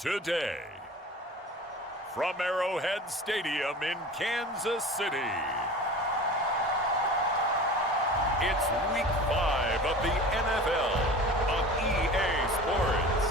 Today, from Arrowhead Stadium in Kansas City, it's Week 5 of the NFL on EA Sports.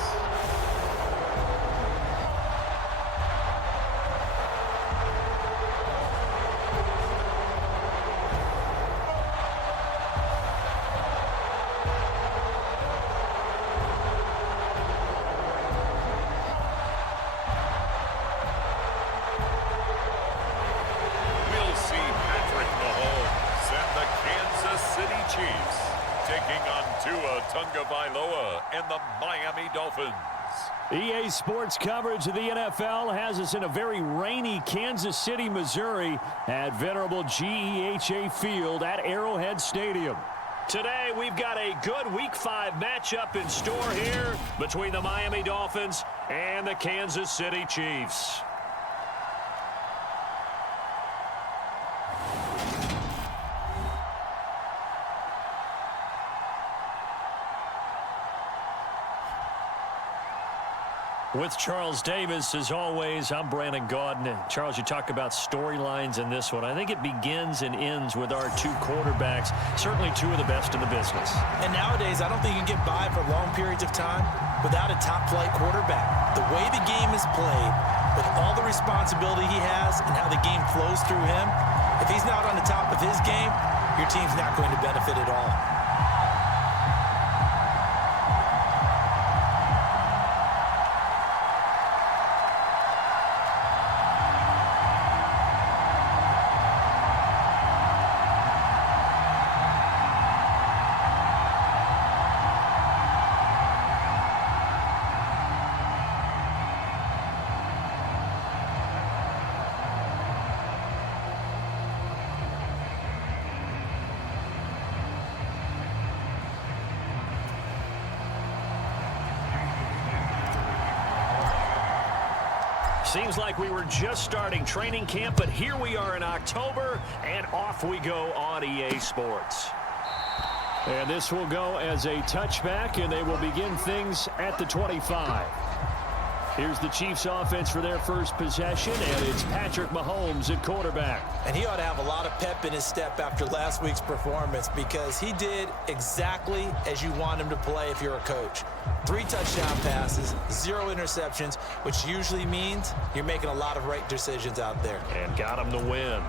Chiefs taking on Tua Tagovailoa and the Miami Dolphins. EA Sports coverage of the NFL has us in a very rainy Kansas City, Missouri at venerable GEHA Field at Arrowhead Stadium. Today, we've got a good Week 5 matchup in store here between the Miami Dolphins and the Kansas City Chiefs. With Charles Davis, as always, I'm Brandon Gaudin. Charles, you talk about storylines in this one. I think it begins and ends with our two quarterbacks, certainly two of the best in the business. And nowadays, I don't think you can get by for long periods of time without a top-flight quarterback. The way the game is played, with all the responsibility he has and how the game flows through him, if he's not on the top of his game, your team's not going to benefit at all. Seems like we were just starting training camp, but here we are in October, and off we go on EA Sports. And this will go as a touchback, and they will begin things at the 25. Here's the Chiefs offense for their first possession, and it's Patrick Mahomes at quarterback. And he ought to have a lot of pep in his step after last week's performance because he did exactly as you want him to play if you're a coach. 3 touchdown passes, 0 interceptions, which usually means you're making a lot of right decisions out there. And got him the win.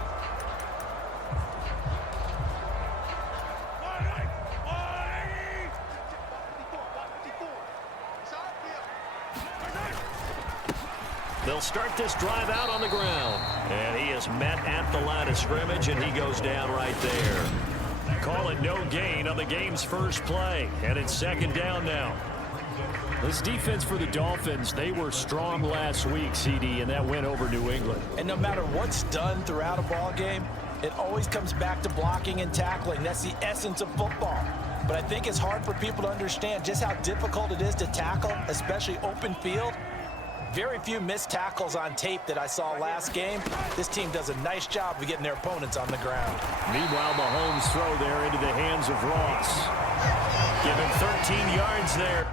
They'll start this drive out on the ground. And he is met at the line of scrimmage, and he goes down right there. Call it no gain on the game's first play. And it's second down now. This defense for the Dolphins, they were strong last week, CD, and that went over New England. And no matter what's done throughout a ball game, it always comes back to blocking and tackling. That's the essence of football. But I think it's hard for people to understand just how difficult it is to tackle, especially open field. Very few missed tackles on tape that I saw last game. This team does a nice job of getting their opponents on the ground. Meanwhile, Mahomes' throw there into the hands of Ross. Give him 13 yards there.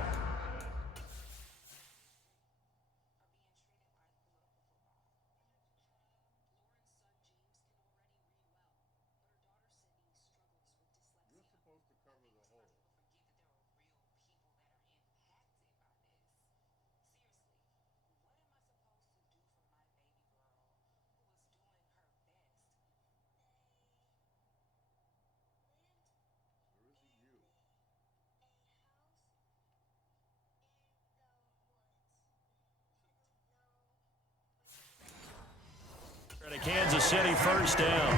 Kansas City first down.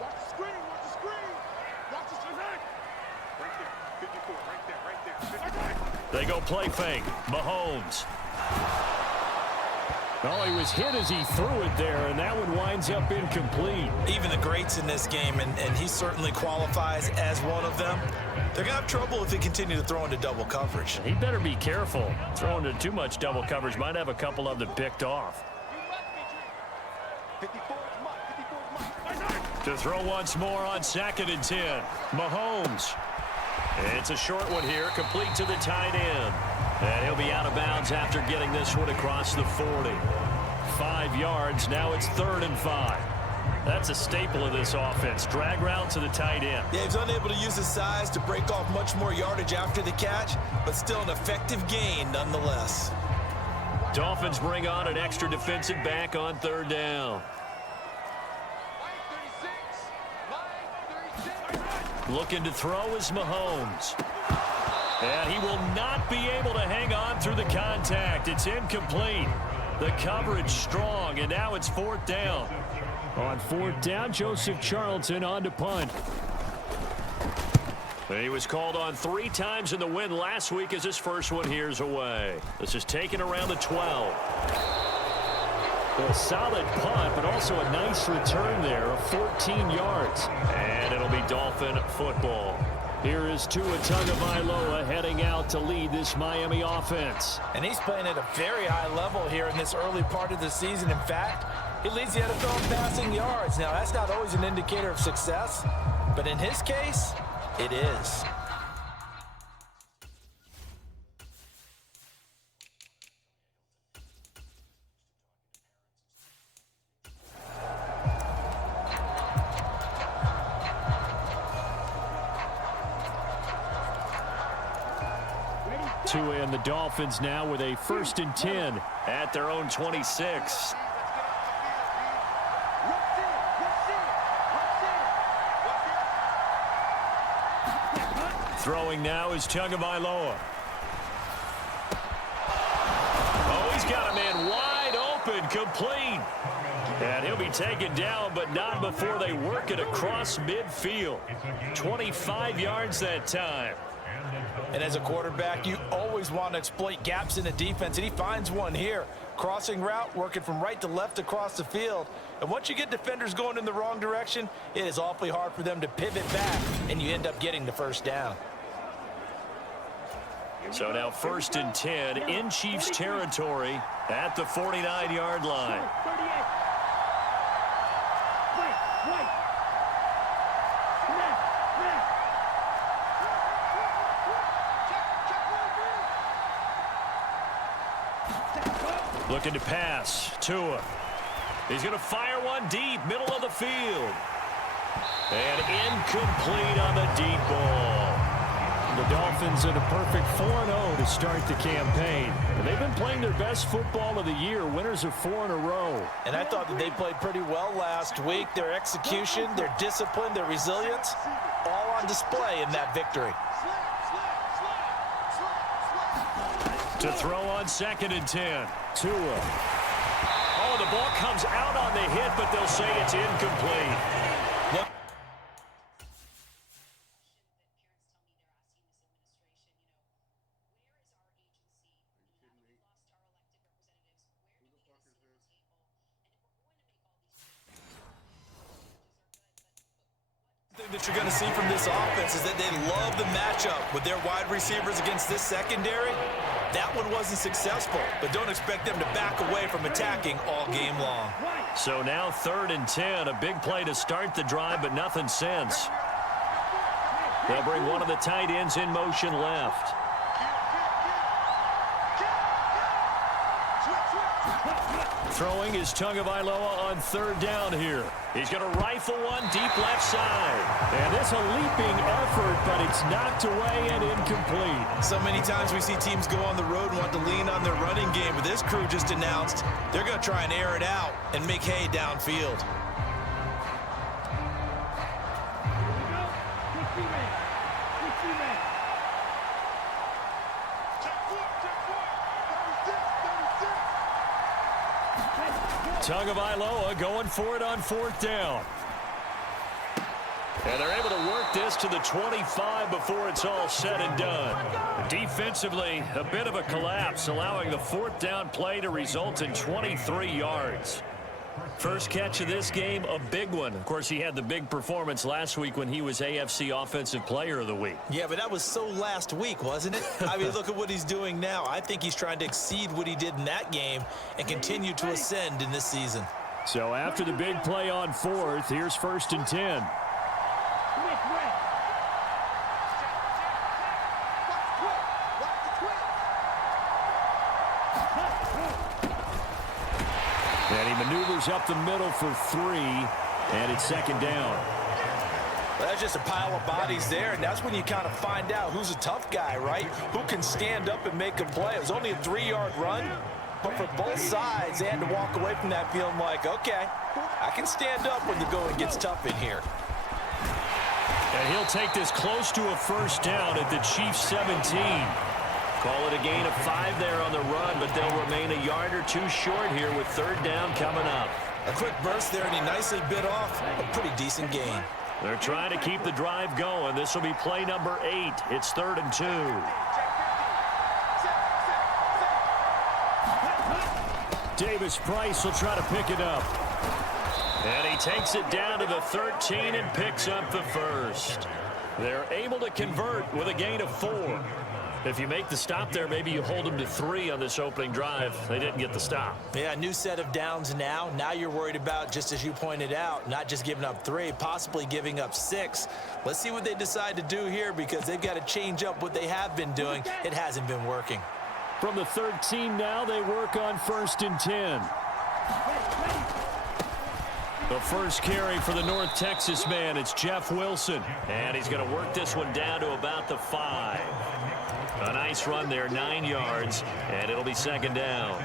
Watch the screen, watch the screen. Watch the screen. Right there, 54, right there. They go play fake. Mahomes. Oh, he was hit as he threw it there, and that one winds up incomplete. Even the greats in this game, and he certainly qualifies as one of them, they're going to have trouble if they continue to throw into double coverage. He better be careful. Throwing into too much double coverage might have a couple of them picked off. 54 is mine, 54 is mine. To throw once more on 2nd and 10. Mahomes. It's a short one here, complete to the tight end. And he'll be out of bounds after getting this one across the 40. 5 yards, now it's 3rd and 5. That's a staple of this offense. Drag route to the tight end. Yeah, he's unable to use his size to break off much more yardage after the catch, but still an effective gain nonetheless. Dolphins bring on an extra defensive back on 3rd down. Looking to throw is Mahomes. And he will not be able to hang on through the contact. It's incomplete. The coverage strong, and now it's 4th down. On 4th down, Joseph Charlton on to punt. He was called on 3 times in the win last week as his first one here's away. This is taken around the 12. A solid punt, but also a nice return there of 14 yards. And it'll be Dolphin football. Here is Tua Tagovailoa heading out to lead this Miami offense. And he's playing at a very high level here in this early part of the season. In fact, he leads the NFL in passing yards. Now, that's not always an indicator of success, but in his case, it is. Tua and the Dolphins now with a 1st and 10 at their own 26. Throwing now is Tagovailoa. Oh, he's got a man wide open, complete. And he'll be taken down, but not before they work it across midfield. 25 yards that time. And as a quarterback, you always want to exploit gaps in the defense, and he finds one here. Crossing route, working from right to left across the field. And once you get defenders going in the wrong direction, it is awfully hard for them to pivot back, and you end up getting the 1st down. So now 1st and 10 in Chiefs territory at the 49-yard line. Looking to pass. Tua. He's going to fire one deep, middle of the field. And incomplete on the deep ball. The Dolphins in a perfect 4-0 to start the campaign. They've been playing their best football of the year, winners of 4 in a row. And I thought that they played pretty well last week. Their execution, their discipline, their resilience, all on display in that victory. To throw on 2nd and 10. Tua. Oh, the ball comes out on the hit, but they'll say it's incomplete. That you're going to see from this offense is that they love the matchup with their wide receivers against this secondary. That one wasn't successful, but don't expect them to back away from attacking all game long. So now 3rd and 10, a big play to start the drive, but nothing since. They'll bring one of the tight ends in motion left. Throwing is Tagovailoa on 3rd down here. He's going to rifle one deep left side. And it's a leaping effort, but it's knocked away and incomplete. So many times we see teams go on the road and want to lean on their running game, but this crew just announced they're going to try and air it out and make hay downfield. Tagovailoa going for it on 4th down. And they're able to work this to the 25 before it's all said and done. Defensively, a bit of a collapse, allowing the 4th down play to result in 23 yards. First catch of this game, a big one. Of course, he had the big performance last week when he was AFC Offensive Player of the Week. Yeah, but that was so last week, wasn't it? I mean, look at what he's doing now. I think he's trying to exceed what he did in that game and continue to ascend in this season. So after the big play on fourth, here's 1st and 10. And he maneuvers up the middle for 3, and it's 2nd down. Well, that's just a pile of bodies there, and that's when you kind of find out who's a tough guy, right? Who can stand up and make a play. It was only a 3-yard run, but for both sides, they had to walk away from that feeling like, okay, I can stand up when the going gets tough in here. And he'll take this close to a 1st down at the Chiefs' 17. Call it a gain of 5 there on the run, but they'll remain a yard or 2 short here with 3rd down coming up. A quick burst there, and he nicely bit off a pretty decent gain. They're trying to keep the drive going. This will be play number 8. It's 3rd and 2. Davis Price will try to pick it up. And he takes it down to the 13 and picks up the 1st. They're able to convert with a gain of 4. If you make the stop there, maybe you hold them to 3 on this opening drive. They didn't get the stop. Yeah, new set of downs now. Now you're worried about, just as you pointed out, not just giving up 3, possibly giving up 6. Let's see what they decide to do here, because they've got to change up what they have been doing. It hasn't been working. From the 13 now, they work on 1st and 10. The first carry for the North Texas man, it's Jeff Wilson. And he's going to work this one down to about the 5. A nice run there, 9 yards, and it'll be 2nd down.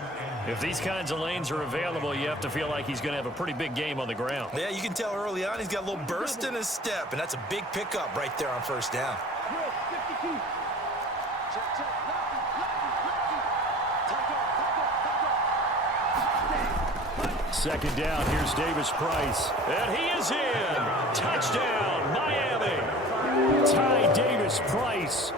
If these kinds of lanes are available, you have to feel like he's going to have a pretty big game on the ground. Yeah, you can tell early on he's got a little burst in his step, and that's a big pickup right there on 1st down. 2nd down, here's Davis Price. And he is in. Touchdown, Miami. Ty Davis Price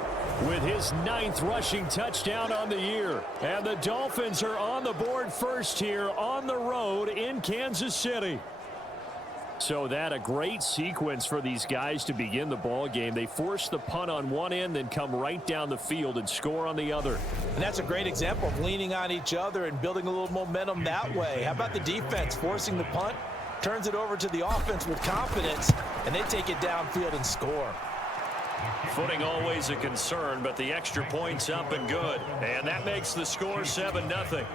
with his 9th rushing touchdown on the year. And the Dolphins are on the board first here on the road in Kansas City. So that a great sequence for these guys to begin the ball game. They force the punt on one end, then come right down the field and score on the other. And that's a great example of leaning on each other and building a little momentum that way. How about the defense forcing the punt, turns it over to the offense with confidence, and they take it downfield and score. Footing always a concern, but the extra point's up and good. And that makes the score 7-0.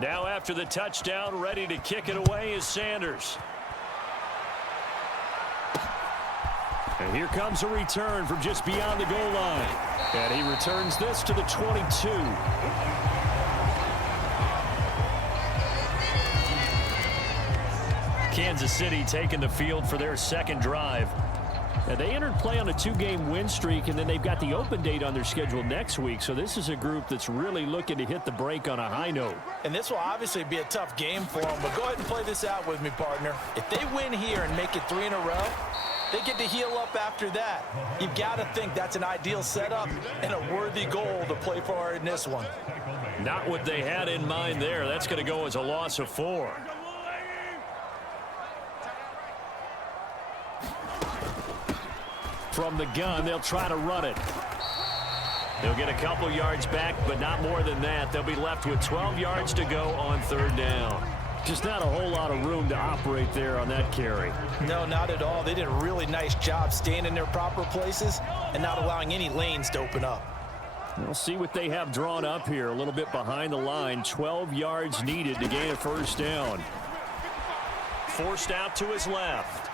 Now after the touchdown, ready to kick it away is Sanders. And here comes a return from just beyond the goal line. And he returns this to the 22. Kansas City taking the field for their 2nd drive. And they entered play on a 2-game win streak, and then they've got the open date on their schedule next week. So this is a group that's really looking to hit the break on a high note. And this will obviously be a tough game for them, but go ahead and play this out with me, partner. If they win here and make it 3 in a row, they get to heal up after that. You've got to think that's an ideal setup and a worthy goal to play for in this one. Not what they had in mind there. That's going to go as a loss of 4. From the gun, they'll try to run it. They'll get a couple yards back, but not more than that. They'll be left with 12 yards to go on 3rd down. Just not a whole lot of room to operate there on that carry. No, not at all. They did a really nice job staying in their proper places and not allowing any lanes to open up. We'll see what they have drawn up here. A little bit behind the line. 12 yards needed to gain a 1st down. Forced out to his left.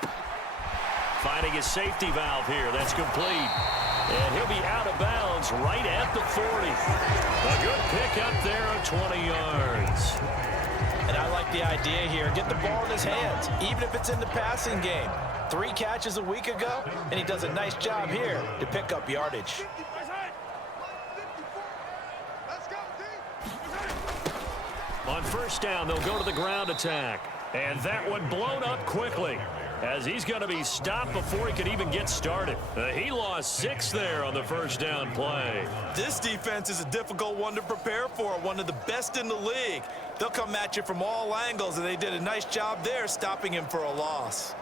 Finding his safety valve here. That's complete. And he'll be out of bounds right at the 40. A good pick up there of 20 yards. And I like the idea here. Get the ball in his hands, even if it's in the passing game. 3 catches a week ago, and he does a nice job here to pick up yardage. On first down, they'll go to the ground attack. And that one blown up quickly, as he's going to be stopped before he could even get started. He lost 6 there on the first down play. This defense is a difficult one to prepare for, one of the best in the league. They'll come at you from all angles, and they did a nice job there stopping him for a loss.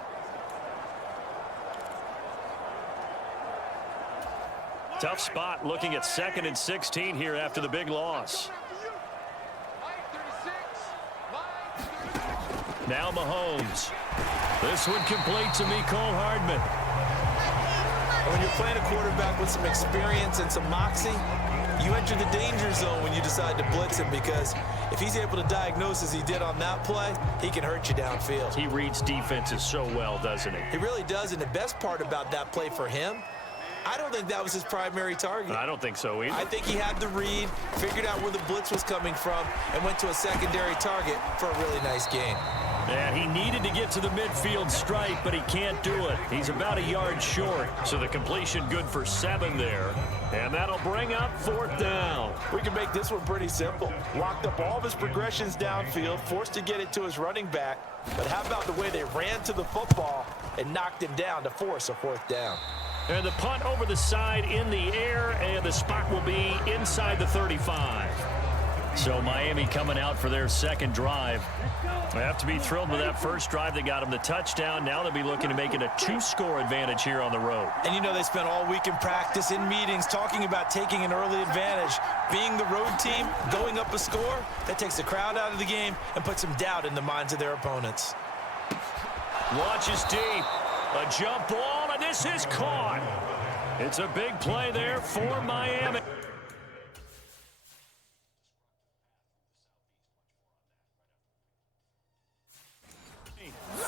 Tough spot looking at 2nd and 16 here after the big loss. Now Mahomes. This one complete to Mecole Hardman. When you're playing a quarterback with some experience and some moxie, you enter the danger zone when you decide to blitz him, because if he's able to diagnose as he did on that play, he can hurt you downfield. He reads defenses so well, doesn't he? He really does, and the best part about that play for him, I don't think that was his primary target. I don't think so either. I think he had the read, figured out where the blitz was coming from, and went to a secondary target for a really nice gain. And he needed to get to the midfield stripe, but he can't do it. He's about a yard short, so the completion good for 7 there. And that'll bring up 4th down. We can make this one pretty simple. Locked up all of his progressions downfield, forced to get it to his running back. But how about the way they ran to the football and knocked him down to force a 4th down? And the punt over the side in the air, and the spot will be inside the 35. So Miami coming out for their second drive. They have to be thrilled with that first drive that got them the touchdown. Now they'll be looking to make it a 2-score advantage here on the road. And you know, they spent all week in practice, in meetings, talking about taking an early advantage. Being the road team, going up a score, that takes the crowd out of the game and puts some doubt in the minds of their opponents. Launches deep. A jump ball, and this is caught. It's a big play there for Miami.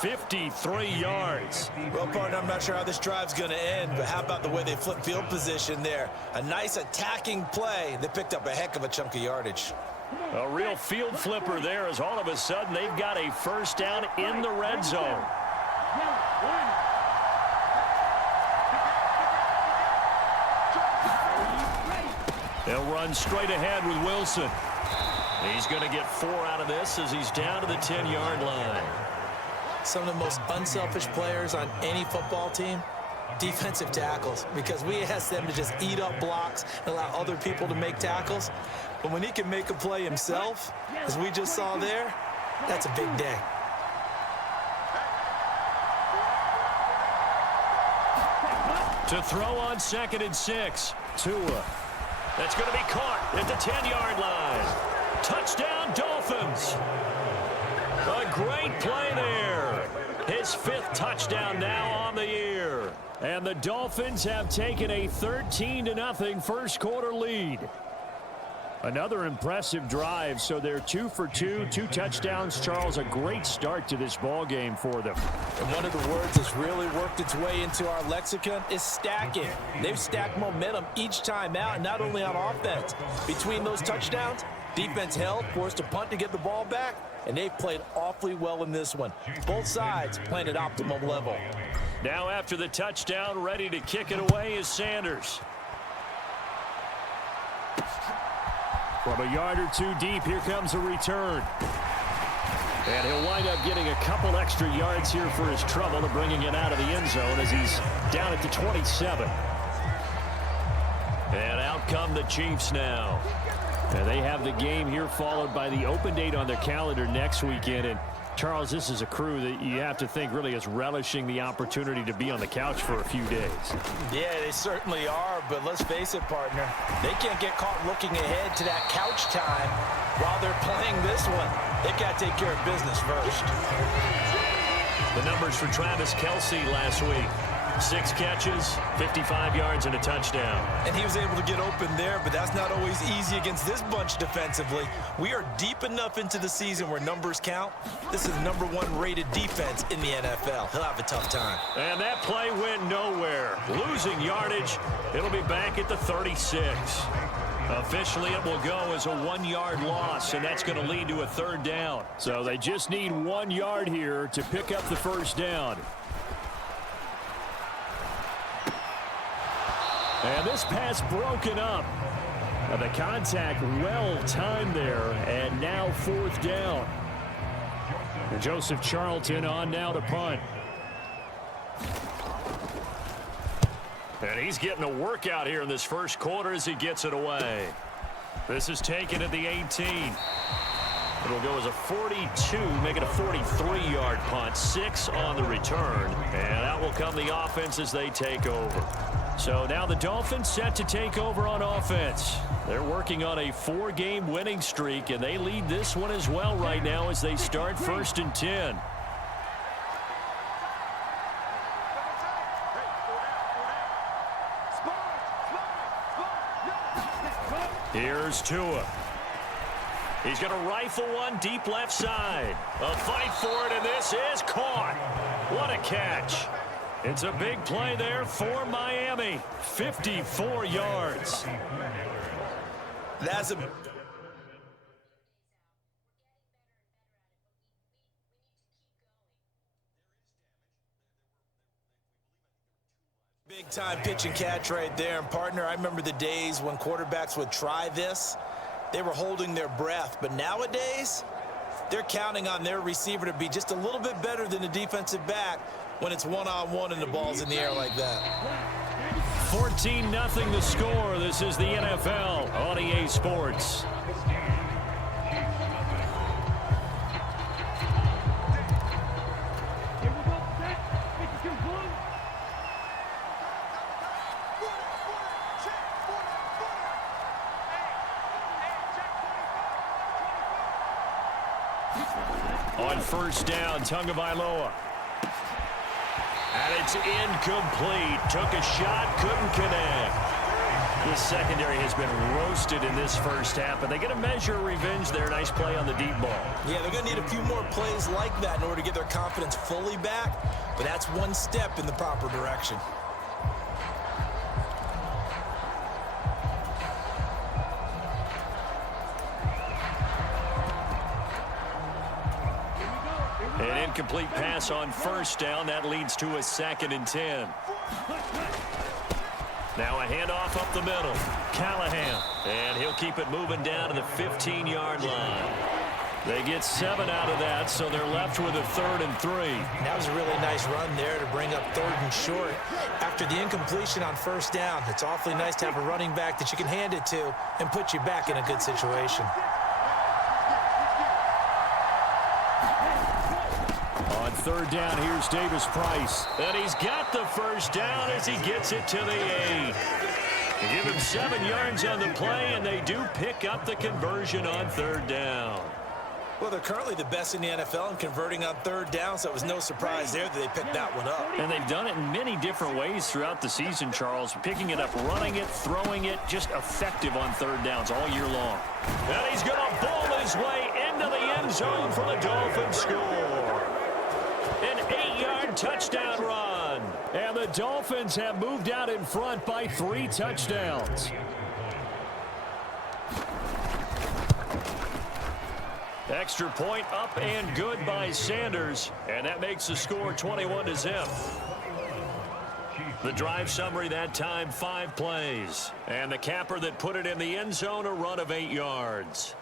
53 yards. Well, partner, I'm not sure how this drive's going to end, but how about the way they flip field position there? A nice attacking play. They picked up a heck of a chunk of yardage. A real field flipper there, as all of a sudden they've got a first down in the red zone. They'll run straight ahead with Wilson. He's going to get 4 out of this as he's down to the 10-yard line. Some of the most unselfish players on any football team, defensive tackles, because we ask them to just eat up blocks and allow other people to make tackles. But when he can make a play himself, as we just saw there, that's a big day. To throw on 2nd and 6. Tua. That's going to be caught at the 10-yard line. Touchdown, Dolphins. A great play there. His 5th touchdown now on the year. And the Dolphins have taken a 13-0 first quarter lead. Another impressive drive, so they're 2 for 2, 2 touchdowns. Charles, a great start to this ball game for them. And one of the words that's really worked its way into our lexicon is stacking. They've stacked momentum each time out, and not only on offense. Between those touchdowns, defense held, forced a punt to get the ball back, and they've played awfully well in this one. Both sides playing at optimum level. Now after the touchdown, ready to kick it away is Sanders. From a yard or 2 deep, here comes a return. And he'll wind up getting a couple extra yards here for his trouble to bringing it out of the end zone as he's down at the 27. And out come the Chiefs now. And they have the game here followed by the open date on their calendar next weekend. And Charles, this is a crew that you have to think really is relishing the opportunity to be on the couch for a few days. Yeah, they certainly are, but let's face it, partner. They can't get caught looking ahead to that couch time while they're playing this one. They've got to take care of business first. The numbers for Travis Kelce last week. 6 catches, 55 yards, and a touchdown. And he was able to get open there, but that's not always easy against this bunch defensively. We are deep enough into the season where numbers count. This is the #1 rated defense in the NFL. He'll have a tough time. And that play went nowhere. Losing yardage. It'll be back at the 36. Officially, it will go as a 1-yard loss, and that's going to lead to a 3rd down. So they just need 1 yard here to pick up the 1st down. And this pass broken up. The contact well timed there, and now 4th down. Joseph Charlton on now to punt. And he's getting a workout here in this first quarter as he gets it away. This is taken at the 18. It'll go as a 42, make it a 43-yard punt. 6 on the return. And out will come the offense as they take over. So now the Dolphins set to take over on offense. They're working on a 4-game winning streak, and they lead this one as well right now as they start 1st and 10. Here's Tua. He's going to rifle one deep left side. A fight for it, and this is caught. What a catch. It's a big play there for Miami. 54 yards. That's a big-time pitch and catch right there. And, partner, I remember the days when quarterbacks would try this. They were holding their breath. But nowadays, they're counting on their receiver to be just a little bit better than the defensive back when it's one-on-one and the ball's in the air like that. 14-0 the score. This is the NFL on EA Sports. On 1st down, Tagovailoa. And it's incomplete. Took a shot, couldn't connect. The secondary has been roasted in this first half, but they get a measure of revenge there. Nice play on the deep ball. Yeah, they're going to need a few more plays like that in order to get their confidence fully back, but that's one step in the proper direction. An incomplete pass on 1st down. That leads to a 2nd and 10. Now a handoff up the middle. Callahan. And he'll keep it moving down to the 15-yard line. They get 7 out of that, so they're left with a 3rd and 3. That was a really nice run there to bring up 3rd and short. After the incompletion on 1st down, it's awfully nice to have a running back that you can hand it to and put you back in a good situation. On 3rd down, here's Davis Price. And he's got the 1st down as he gets it to the 8. They give him 7 yards on the play, and they do pick up the conversion on 3rd down. Well, they're currently the best in the NFL in converting on 3rd down, so it was no surprise there that they picked that one up. And they've done it in many different ways throughout the season, Charles. Picking it up, running it, throwing it, just effective on 3rd downs all year long. And he's going to ball his way into the end zone for the Dolphins score. An 8-yard touchdown run. And the Dolphins have moved out in front by 3 touchdowns. Extra point up and good by Sanders. And that makes the score 21-0. The drive summary that time, 5 plays. And the capper that put it in the end zone, a run of 8 yards.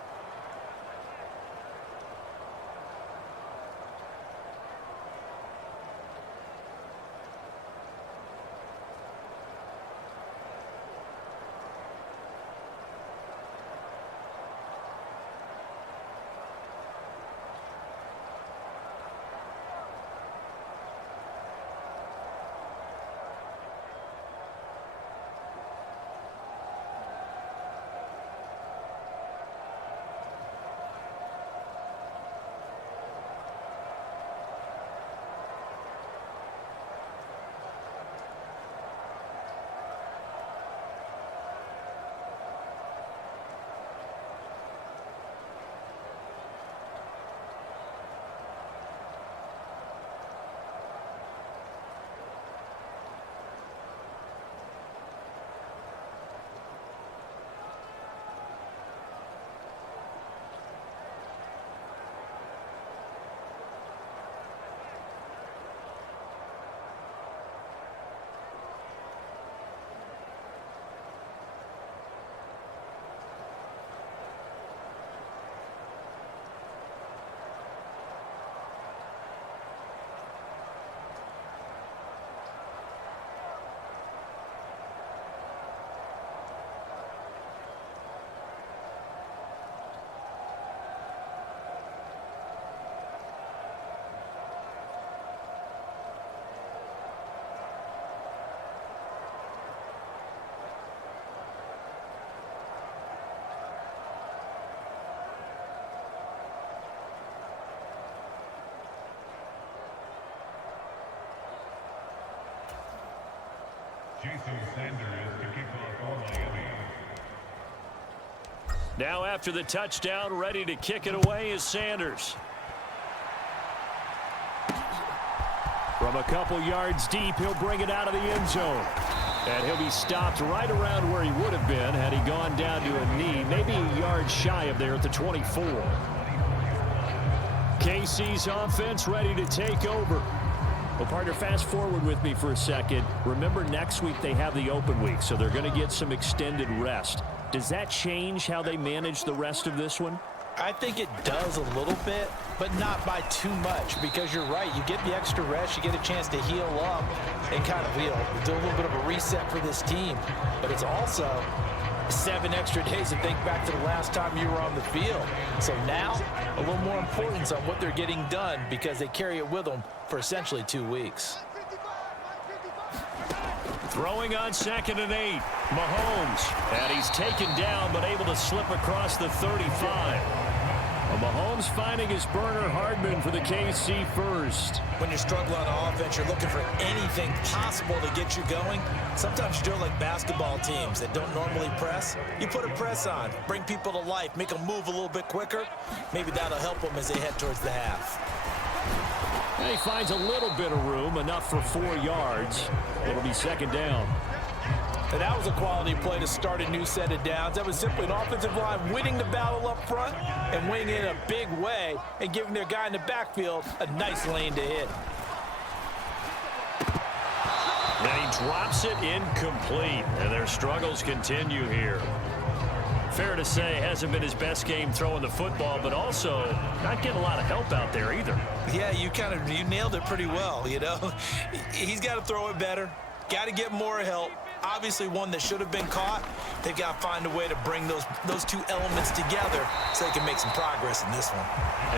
Now after the touchdown, ready to kick it away is Sanders. From a couple yards deep, he'll bring it out of the end zone. And he'll be stopped right around where he would have been had he gone down to a knee, maybe a yard shy of there at the 24. KC's offense ready to take over. Well, partner, fast forward with me for a second. Remember, next week they have the open week, so they're going to get some extended rest. Does that change how they manage the rest of this one? I think it does a little bit, but not by too much, because you're right. You get the extra rest, you get a chance to heal up and kind of, do a little bit of a reset for this team. But it's also 7 extra days to think back to the last time you were on the field. So now, a little more importance on what they're getting done because they carry it with them for essentially 2 weeks. Throwing on 2nd and 8. Mahomes. And he's taken down but able to slip across the 35. Well, Mahomes finding his burner Hardman for the KC first. When you're struggling on offense, you're looking for anything possible to get you going. Sometimes you do it like basketball teams that don't normally press. You put a press on, bring people to life, make them move a little bit quicker. Maybe that'll help them as they head towards the half. And he finds a little bit of room, enough for 4 yards. It'll be 2nd down. And that was a quality play to start a new set of downs. That was simply an offensive line winning the battle up front and winning it in a big way and giving their guy in the backfield a nice lane to hit. And he drops it incomplete. And their struggles continue here. Fair to say, hasn't been his best game throwing the football, but also not getting a lot of help out there either. Yeah, you nailed it pretty well, He's got to throw it better, got to get more help. Obviously one that should have been caught. They've got to find a way to bring those two elements together so they can make some progress in this one.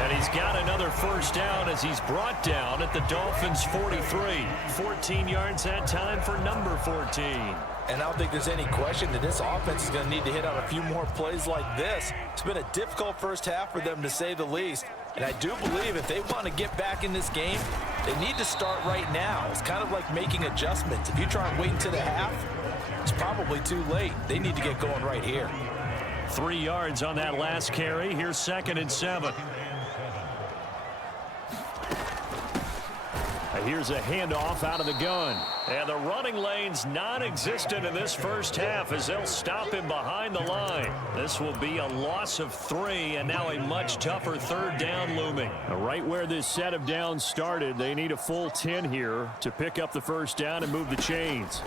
And he's got another first down as he's brought down at the Dolphins' 43. 14 yards that time for number 14. And I don't think there's any question that this offense is going to need to hit on a few more plays like this. It's been a difficult first half for them, to say the least. And I do believe if they want to get back in this game, they need to start right now. It's kind of like making adjustments. If you try and wait until the half, it's probably too late. They need to get going right here. 3 yards on that last carry. Here's 2nd and 7. Here's a handoff out of the gun. And the running lane's non-existent in this first half as they'll stop him behind the line. This will be a loss of 3 and now a much tougher 3rd down looming. Right where this set of downs started, they need a full 10 here to pick up the first down and move the chains.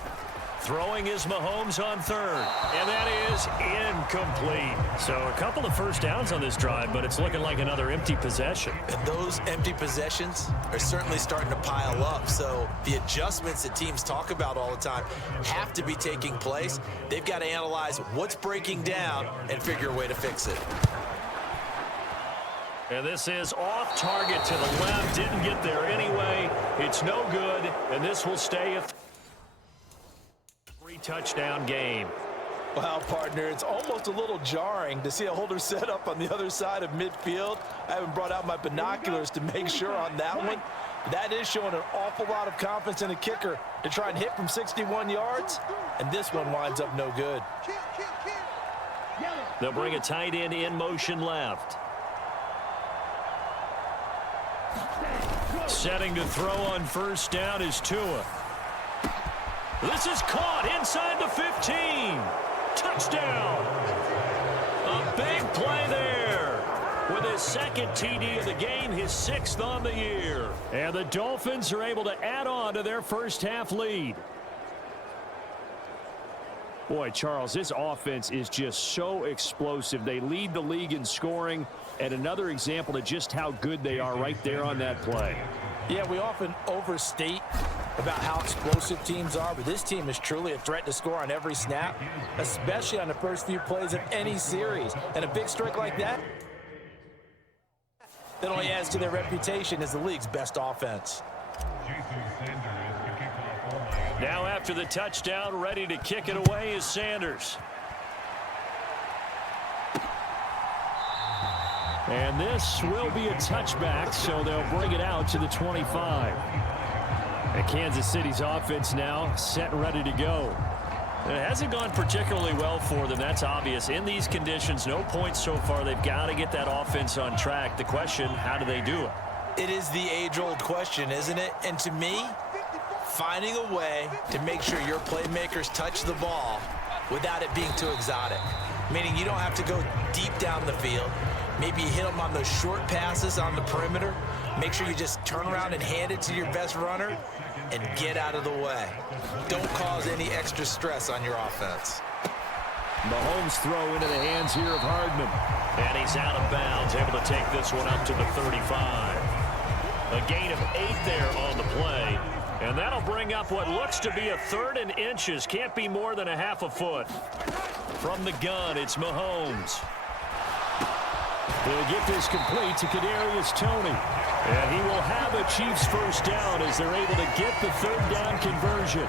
Throwing is Mahomes on 3rd, and that is incomplete. So a couple of first downs on this drive, but it's looking like another empty possession. And those empty possessions are certainly starting to pile up. So the adjustments that teams talk about all the time have to be taking place. They've got to analyze what's breaking down and figure a way to fix it. And this is off target to the left. Didn't get there anyway. It's no good, and this will stay a touchdown game. Well, partner, it's almost a little jarring to see a holder set up on the other side of midfield. I haven't brought out my binoculars to make sure on that one. That is showing an awful lot of confidence in a kicker to try and hit from 61 yards, and this one winds up no good. They'll bring a tight end in motion left. Setting to throw on first down is Tua. This is caught inside the 15. Touchdown. A big play there. With his 2nd TD of the game, his 6th on the year. And the Dolphins are able to add on to their first half lead. Boy, Charles, this offense is just so explosive. They lead the league in scoring, and another example of just how good they are right there on that play. Yeah, we often overstate about how explosive teams are, but this team is truly a threat to score on every snap, especially on the first few plays of any series. And a big streak like that only adds to their reputation as the league's best offense. Now after the touchdown, ready to kick it away is Sanders. And this will be a touchback, so they'll bring it out to the 25. And Kansas City's offense now set and ready to go. It hasn't gone particularly well for them. That's obvious. In these conditions, no points so far. They've got to get that offense on track. The question, how do they do it? It is the age-old question, isn't it? And to me, finding a way to make sure your playmakers touch the ball without it being too exotic. Meaning you don't have to go deep down the field. Maybe you hit them on those short passes on the perimeter. Make sure you just turn around and hand it to your best runner and get out of the way. Don't cause any extra stress on your offense. Mahomes throw into the hands here of Hardman. And he's out of bounds, able to take this one up to the 35. A gain of 8 there on the play. And that'll bring up what looks to be a 3rd and inches. Can't be more than a half a foot. From the gun, it's Mahomes. They'll get this complete to Kadarius Toney. And he will have a Chiefs first down as they're able to get the 3rd down conversion.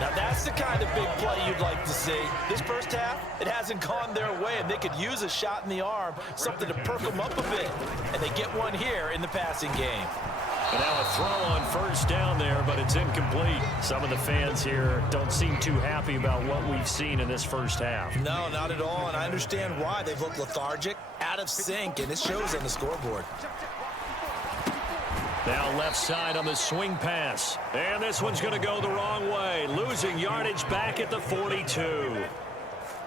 Now that's the kind of big play you'd like to see. This first half, it hasn't gone their way, and they could use a shot in the arm, something to perk them up a bit. And they get one here in the passing game. And now a throw on first down there, but it's incomplete. Some of the fans here don't seem too happy about what we've seen in this first half. No, not at all, and I understand why. They've looked lethargic, out of sync, and it shows on the scoreboard. Now left side on the swing pass. And this one's going to go the wrong way. Losing yardage back at the 42.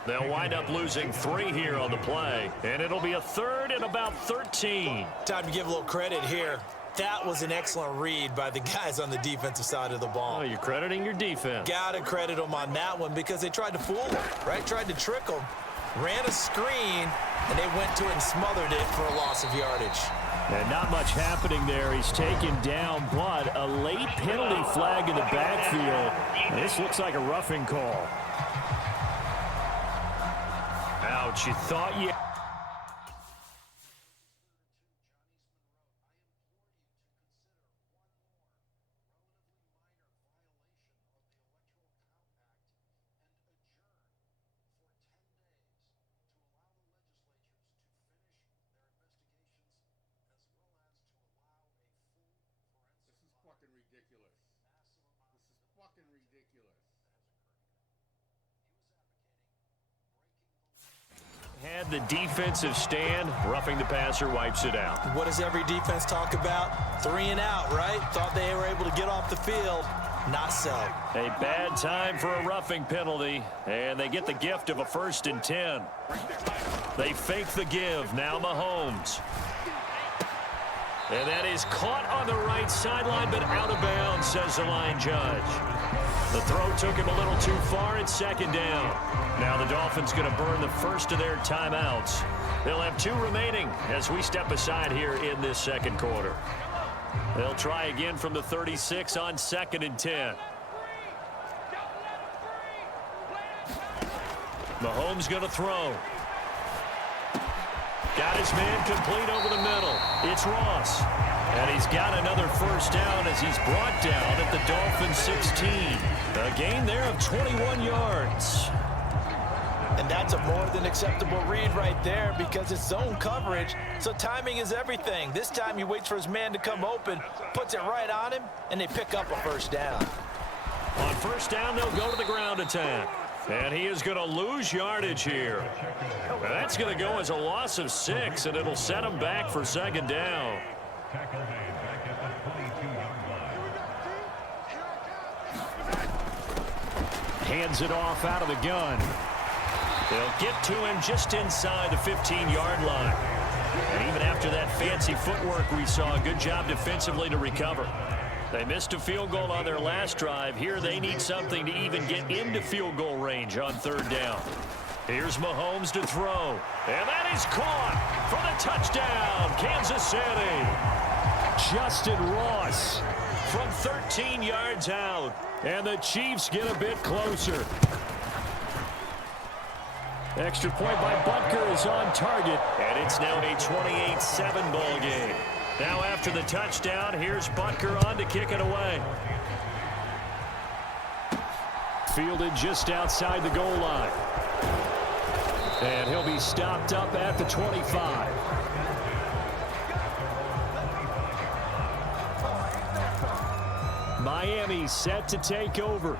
They'll wind up losing 3 here on the play. And it'll be a 3rd and about 13. Time to give a little credit here. That was an excellent read by the guys on the defensive side of the ball. Oh, you're crediting your defense. Gotta credit them on that one because they tried to fool them, right? Tried to trick them. Ran a screen, and they went to it and smothered it for a loss of yardage. And not much happening there. He's taken down, but a late penalty flag in the backfield. And this looks like a roughing call. Ouch, you thought you... Fucking ridiculous. This is fucking ridiculous. Had the defensive stand. Roughing the passer wipes it out. What does every defense talk about? 3 and out, right? Thought they were able to get off the field. Not so. A bad time for a roughing penalty, and they get the gift of a 1st and 10. They fake the give. Now Mahomes. And that is caught on the right sideline, but out of bounds, says the line judge. The throw took him a little too far. It's 2nd down. Now the Dolphins going to burn the first of their timeouts. They'll have 2 remaining as we step aside here in this 2nd quarter. They'll try again from the 36 on 2nd and 10. Mahomes going to throw. Got his man complete over the middle. It's Ross. And he's got another first down as he's brought down at the Dolphins 16. A gain there of 21 yards. And that's a more than acceptable read right there because it's zone coverage, so timing is everything. This time he waits for his man to come open, puts it right on him, and they pick up a first down. On first down, they'll go to the ground attack. And he is going to lose yardage here. And that's going to go as a loss of 6, and it'll set him back for 2nd down. Hands it off out of the gun. They'll get to him just inside the 15-yard line. And even after that fancy footwork we saw, a good job defensively to recover. They missed a field goal on their last drive. Here they need something to even get into field goal range on 3rd down. Here's Mahomes to throw. And that is caught for the touchdown, Kansas City. Justin Ross From 13 yards out. And the Chiefs get a bit closer. Extra point by Butker is on target. And it's now a 28-7 ball game. Now after the touchdown, here's Butker on to kick it away. Fielded just outside the goal line. And he'll be stopped up at the 25. Miami set to take over.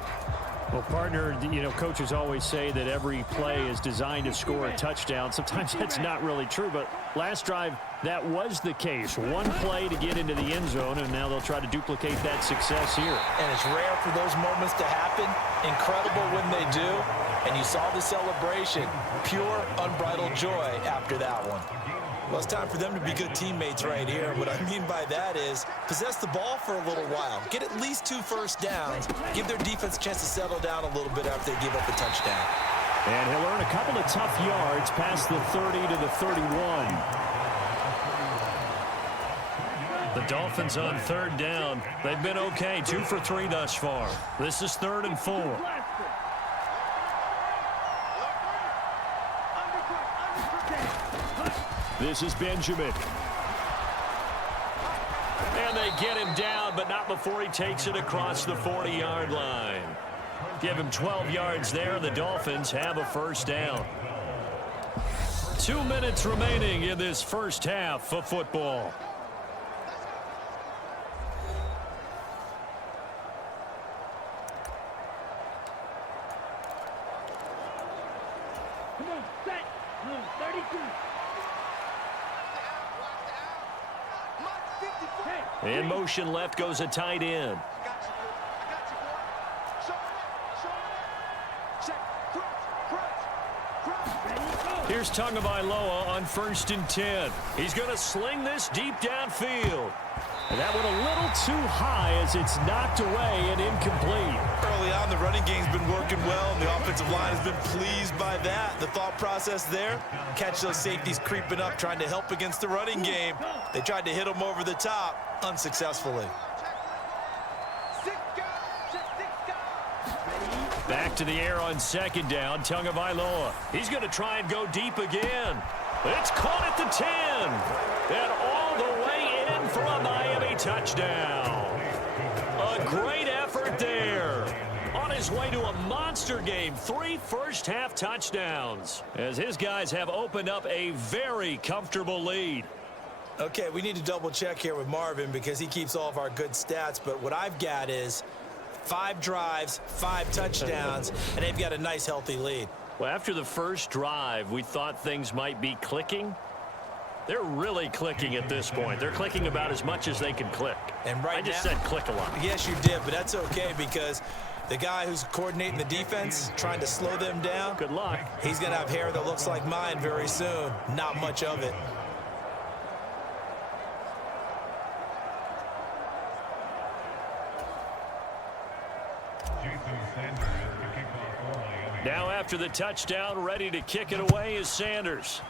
Well, partner, coaches always say that every play is designed to score a touchdown. Sometimes that's not really true, but last drive, that was the case. One play to get into the end zone, and now they'll try to duplicate that success here. And it's rare for those moments to happen. Incredible when they do. And you saw the celebration. Pure, unbridled joy after that one. Well, it's time for them to be good teammates right here. What I mean by that is possess the ball for a little while. Get at least 2 first downs. Give their defense a chance to settle down a little bit after they give up a touchdown. And he'll earn a couple of tough yards past the 30 to the 31. The Dolphins on third down. They've been okay, 2 for 3 thus far. This is 3rd and 4. This is Benjamin. And they get him down, but not before he takes it across the 40-yard line. Give him 12 yards there. The Dolphins have a first down. 2 minutes remaining in this first half of football. Come on, set. 32. In motion left goes a tight end. Here's Tagovailoa on 1st and 10. He's going to sling this deep downfield. And that went a little too high as it's knocked away and incomplete. Early on, the running game's been working well, and the offensive line has been pleased by that. The thought process there, catch those safeties creeping up, trying to help against the running game. They tried to hit them over the top, unsuccessfully. Back to the air on 2nd down, Tagovailoa. He's going to try and go deep again. It's caught at the 10. And all the way in for a Miami touchdown. A great effort there. On his way to a monster game, 3 first-half touchdowns. As his guys have opened up a very comfortable lead. Okay, we need to double-check here with Marvin because he keeps all of our good stats. But what I've got is 5 drives, 5 touchdowns, and they've got a nice, healthy lead. Well, after the first drive, we thought things might be clicking. They're really clicking at this point. They're clicking about as much as they can click. And right I just now, said click a lot. Yes, you did, but that's okay because the guy who's coordinating the defense, trying to slow them down, Good luck. he's going to have hair that looks like mine very soon. Not much of it. Now after the touchdown, ready to kick it away is Sanders.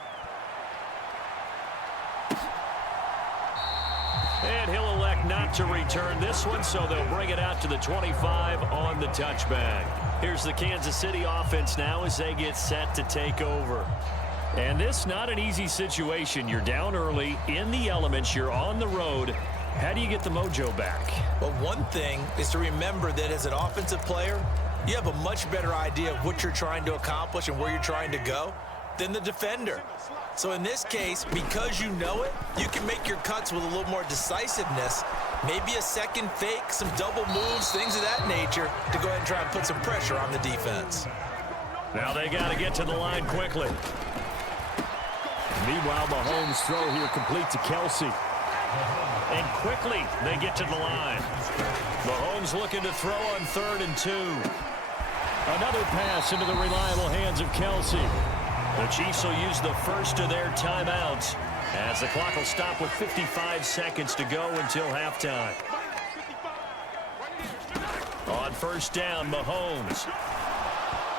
And he'll elect not to return this one, so they'll bring it out to the 25 on the touchback. Here's the Kansas City offense now as they get set to take over. And this not an easy situation. You're down early, in the elements, you're on the road. How do you get the mojo back? Well, one thing is to remember that as an offensive player, you have a much better idea of what you're trying to accomplish and where you're trying to go than the defender. So in this case, because you know it, you can make your cuts with a little more decisiveness, maybe a second fake, some double moves, things of that nature, to go ahead and try and put some pressure on the defense. Now they got to get to the line quickly. Meanwhile, Mahomes' throw here complete to Kelsey. And quickly they get to the line. Mahomes looking to throw on 3rd and 2. Another pass into the reliable hands of Kelsey. The Chiefs will use the first of their timeouts as the clock will stop with 55 seconds to go until halftime. On 1st down, Mahomes.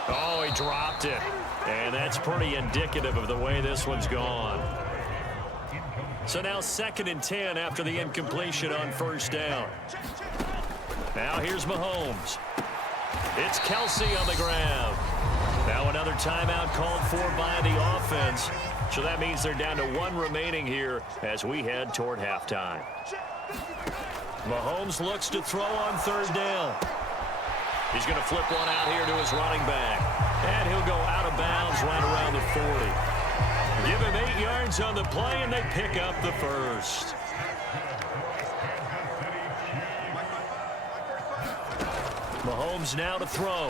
Oh, he dropped it. And that's pretty indicative of the way this one's gone. So now 2nd and 10 after the incompletion on 1st down. Now here's Mahomes. It's Kelsey on the ground. Now another timeout called for by the offense. So that means they're down to 1 remaining here as we head toward halftime. Mahomes looks to throw on 3rd down. He's going to flip one out here to his running back. And he'll go out of bounds right around the 40. Give him 8 yards on the play, and they pick up the first. Mahomes now to throw.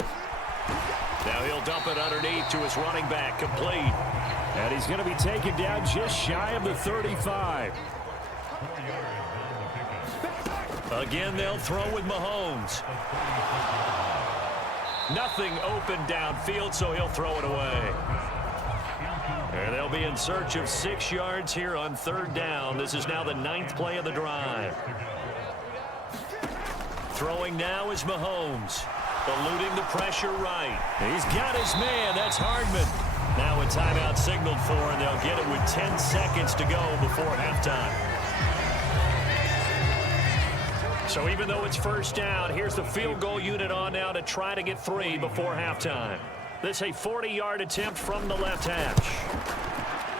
Now he'll dump it underneath to his running back, complete. And he's going to be taken down just shy of the 35. Again, they'll throw with Mahomes. Nothing open downfield, so he'll throw it away. And they'll be in search of 6 yards here on 3rd down. This is now the 9th play of the drive. Throwing now is Mahomes. Eluding the pressure right. He's got his man. That's Hardman. Now a timeout signaled for, and they'll get it with 10 seconds to go before halftime. So even though it's 1st down, here's the field goal unit on now to try to get 3 before halftime. This a 40-yard attempt from the left hash.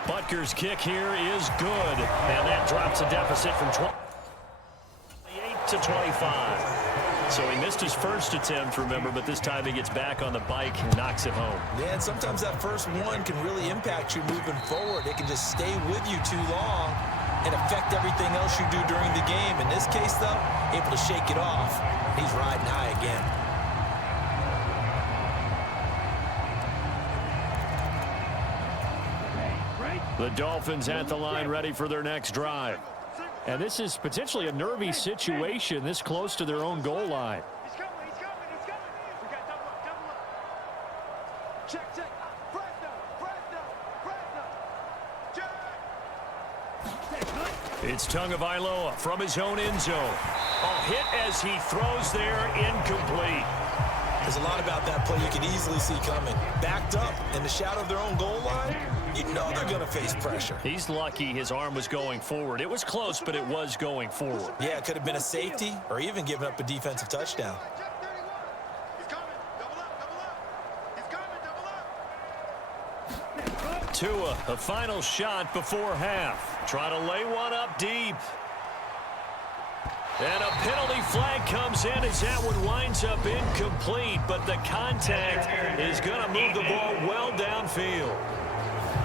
Butker's kick here is good, and that drops a deficit from 28 to 25. So he missed his first attempt, remember, but this time he gets back on the bike and knocks it home. Yeah, and sometimes that first one can really impact you moving forward. It can just stay with you too long and affect everything else you do during the game. In this case, though, able to shake it off. He's riding high again. The Dolphins at the line ready for their next drive. And this is potentially a nervy situation this close to their own goal line. He's coming, he's coming, he's coming. We got double up, double up. Check, check. It's Tagovailoa from his own end zone. A hit as he throws there, incomplete. There's a lot about that play you can easily see coming. Backed up in the shadow of their own goal line, you know they're going to face pressure. He's lucky his arm was going forward. It was close, but it was going forward. Yeah, it could have been a safety or even given up a defensive touchdown. He's coming, double up, double up. He's coming, double up. Tua, a final shot before half. Try to lay one up deep. And a penalty flag comes in as that one winds up incomplete, but the contact is going to move the ball well downfield.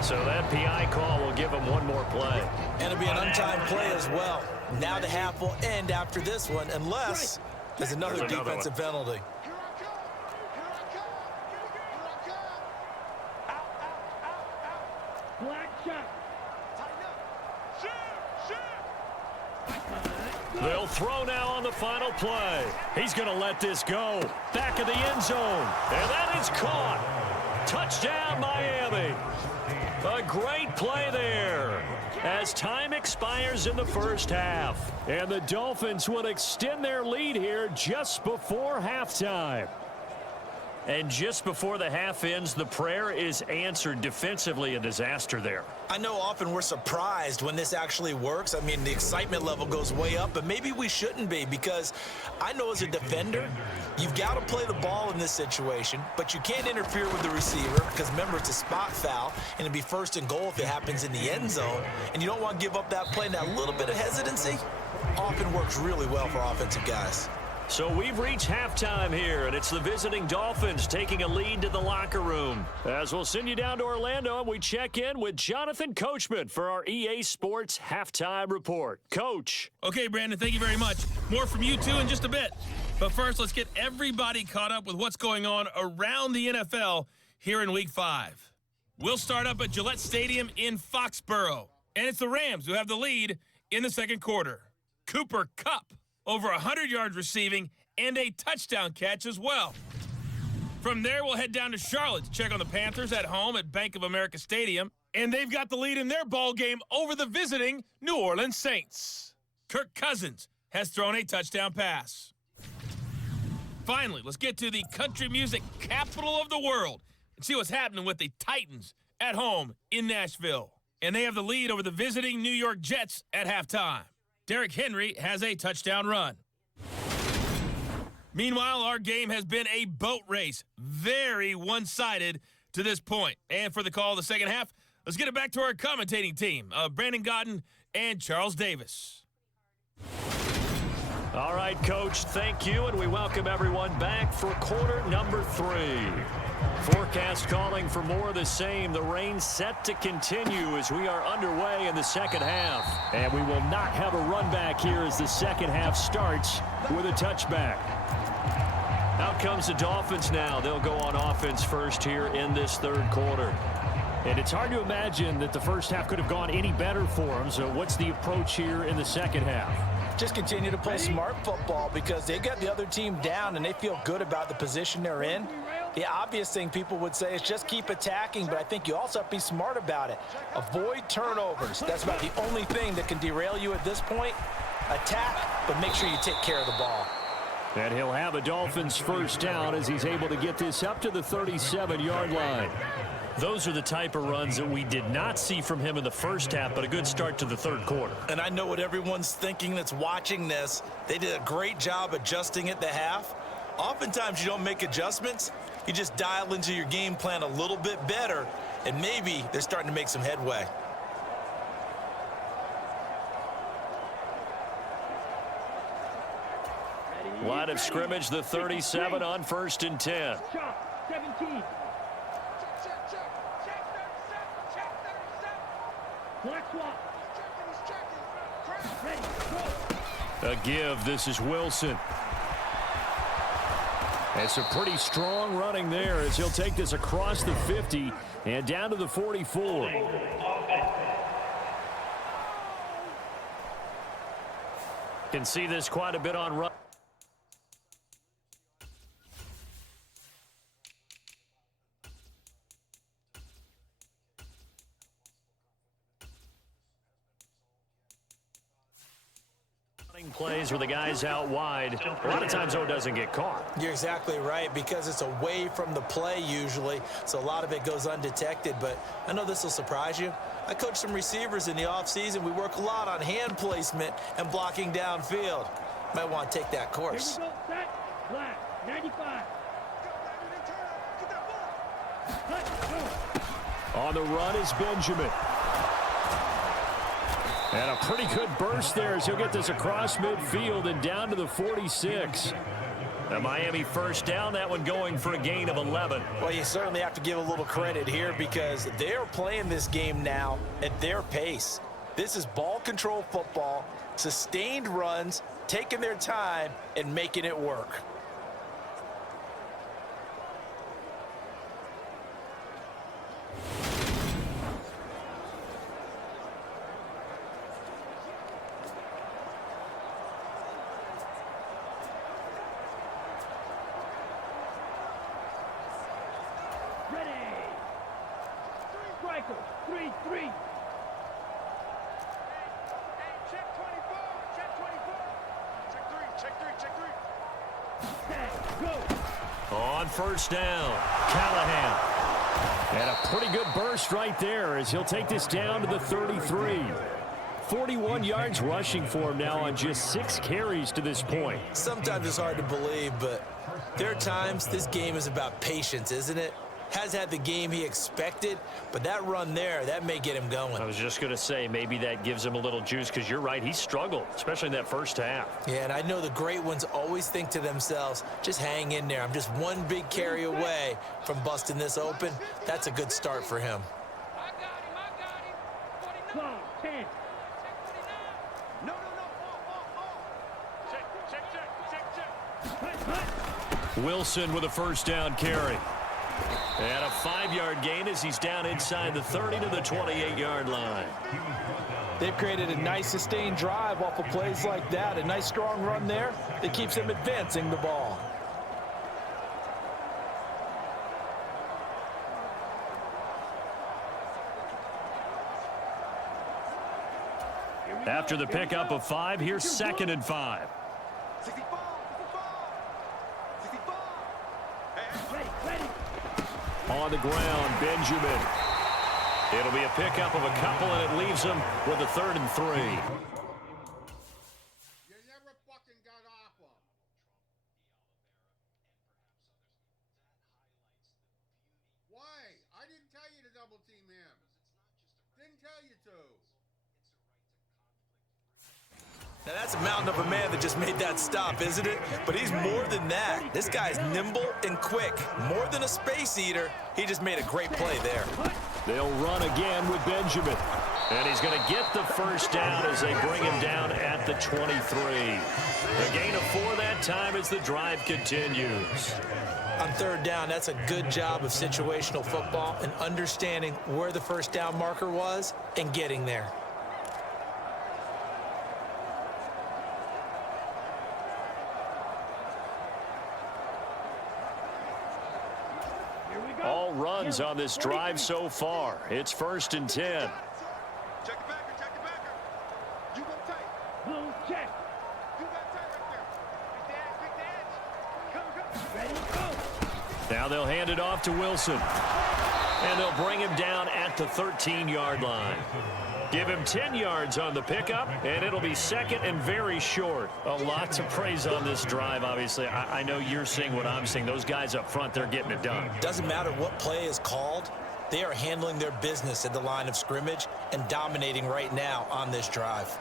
So that PI call will give him one more play. And it'll be an untimed play as well. Now the half will end after this one, unless there's another defensive penalty. Here I come, here I come, here I come. Out. Black shot. Tighten up. Shoot, shoot. They'll throw now on the final play. He's going to let this go. Back of the end zone. And that is caught. Touchdown, Miami. A great play there as time expires in the first half. And the Dolphins will extend their lead here just before halftime. And just before the half ends, the prayer is answered. Defensively, a disaster there. I know often we're surprised when this actually works. I mean, the excitement level goes way up, but maybe we shouldn't be, because I know as a defender, you've got to play the ball in this situation, but you can't interfere with the receiver because, remember, it's a spot foul, and it'd be 1st and goal if it happens in the end zone, and you don't want to give up that play. And that little bit of hesitancy often works really well for offensive guys. So we've reached halftime here, and it's the visiting Dolphins taking a lead to the locker room. As we'll send you down to Orlando, and we check in with Jonathan Coachman for our EA Sports Halftime Report. Coach. Okay, Brandon, thank you very much. More from you two in just a bit. But first, let's get everybody caught up with what's going on around the NFL here in Week 5. We'll start up at Gillette Stadium in Foxborough, and it's the Rams who have the lead in the second quarter. Cooper Kupp, over 100 yards receiving, and a touchdown catch as well. From there, we'll head down to Charlotte to check on the Panthers at home at Bank of America Stadium, and they've got the lead in their ball game over the visiting New Orleans Saints. Kirk Cousins has thrown a touchdown pass. Finally, let's get to the country music capital of the world and see what's happening with the Titans at home in Nashville. And they have the lead over the visiting New York Jets at halftime. Derrick Henry has a touchdown run. Meanwhile, our game has been a boat race. Very one-sided to this point. And for the call of the second half, let's get it back to our commentating team of Brandon Godden and Charles Davis. All right, Coach, thank you, and we welcome everyone back for quarter number 3. Forecast calling for more of the same. The rain set to continue as we are underway in the second half. And we will not have a run back here as the second half starts with a touchback. Out comes the Dolphins now. They'll go on offense first here in this third quarter. And it's hard to imagine that the first half could have gone any better for them. So what's the approach here in the second half? Just continue to play smart football because they got the other team down and they feel good about the position they're in. The obvious thing people would say is just keep attacking, but I think you also have to be smart about it. Avoid turnovers. That's about the only thing that can derail you at this point. Attack, but make sure you take care of the ball. And he'll have a Dolphins first down as he's able to get this up to the 37-yard line. Those are the type of runs that we did not see from him in the first half, but a good start to the third quarter. And I know what everyone's thinking that's watching this. They did a great job adjusting at the half. Oftentimes you don't make adjustments. You just dial into your game plan a little bit better, and maybe they're starting to make some headway. Line of scrimmage, the 37 on 1st and 10. 17. Black swap. A give. This is Wilson. And some pretty strong running there as he'll take this across the 50 and down to the 44. Can see this quite a bit on run. Plays where the guy's out wide. A lot of times, though, doesn't get caught. You're exactly right because it's away from the play usually, so a lot of it goes undetected. But I know this will surprise you. I coach some receivers in the offseason. We work a lot on hand placement and blocking downfield. Might want to take that course. Here we go. Set. Black. 95. On the run is Benjamin. And a pretty good burst there as he'll get this across midfield and down to the 46. The Miami first down, that one going for a gain of 11. Well, you certainly have to give a little credit here because they're playing this game now at their pace. This is ball control football, sustained runs, taking their time, and making it work. On first down, Callahan. And a pretty good burst right there as he'll take this down to the 33. 41 yards rushing for him now on just 6 carries to this point. Sometimes it's hard to believe, but there are times this game is about patience, isn't it? Has had the game he expected, but that run there, that may get him going. I was just going to say, maybe that gives him a little juice because you're right, he struggled, especially in that first half. Yeah, and I know the great ones always think to themselves, just hang in there. I'm just one big carry away from busting this open. That's a good start for him. I got him. 10. No. Check. Wilson with a first down carry. And a 5-yard gain as he's down inside the 30 to the 28-yard line. They've created a nice sustained drive off of plays like that. A nice strong run there that keeps them advancing the ball. After the pickup of 5, here's 2nd and 5. 65. On the ground, Benjamin. It'll be a pickup of a couple, and it leaves him with a 3rd and 3. You never fucking got off him. Why? I didn't tell you to double team him. Didn't tell you to. Now that's a mountain of a man that just made that stop, isn't it? But he's more than that. This guy's nimble and quick. More than a space eater. He just made a great play there. They'll run again with Benjamin. And he's going to get the first down as they bring him down at the 23. A gain of 4 that time as the drive continues. On third down, that's a good job of situational football and understanding where the first down marker was and getting there. All runs on this drive so far. It's 1st and 10. Check the backer, check the backer. You go tight. Blue check. You got tight right there. Pick the edge, pick the edge. Come. Ready, go. Now they'll hand it off to Wilson. And they'll bring him down at the 13-yard line. Give him 10 yards on the pickup, and it'll be second and very short. A lot to praise on this drive, obviously. I know you're seeing what I'm seeing. Those guys up front, they're getting it done. Doesn't matter what play is called. They are handling their business at the line of scrimmage and dominating right now on this drive.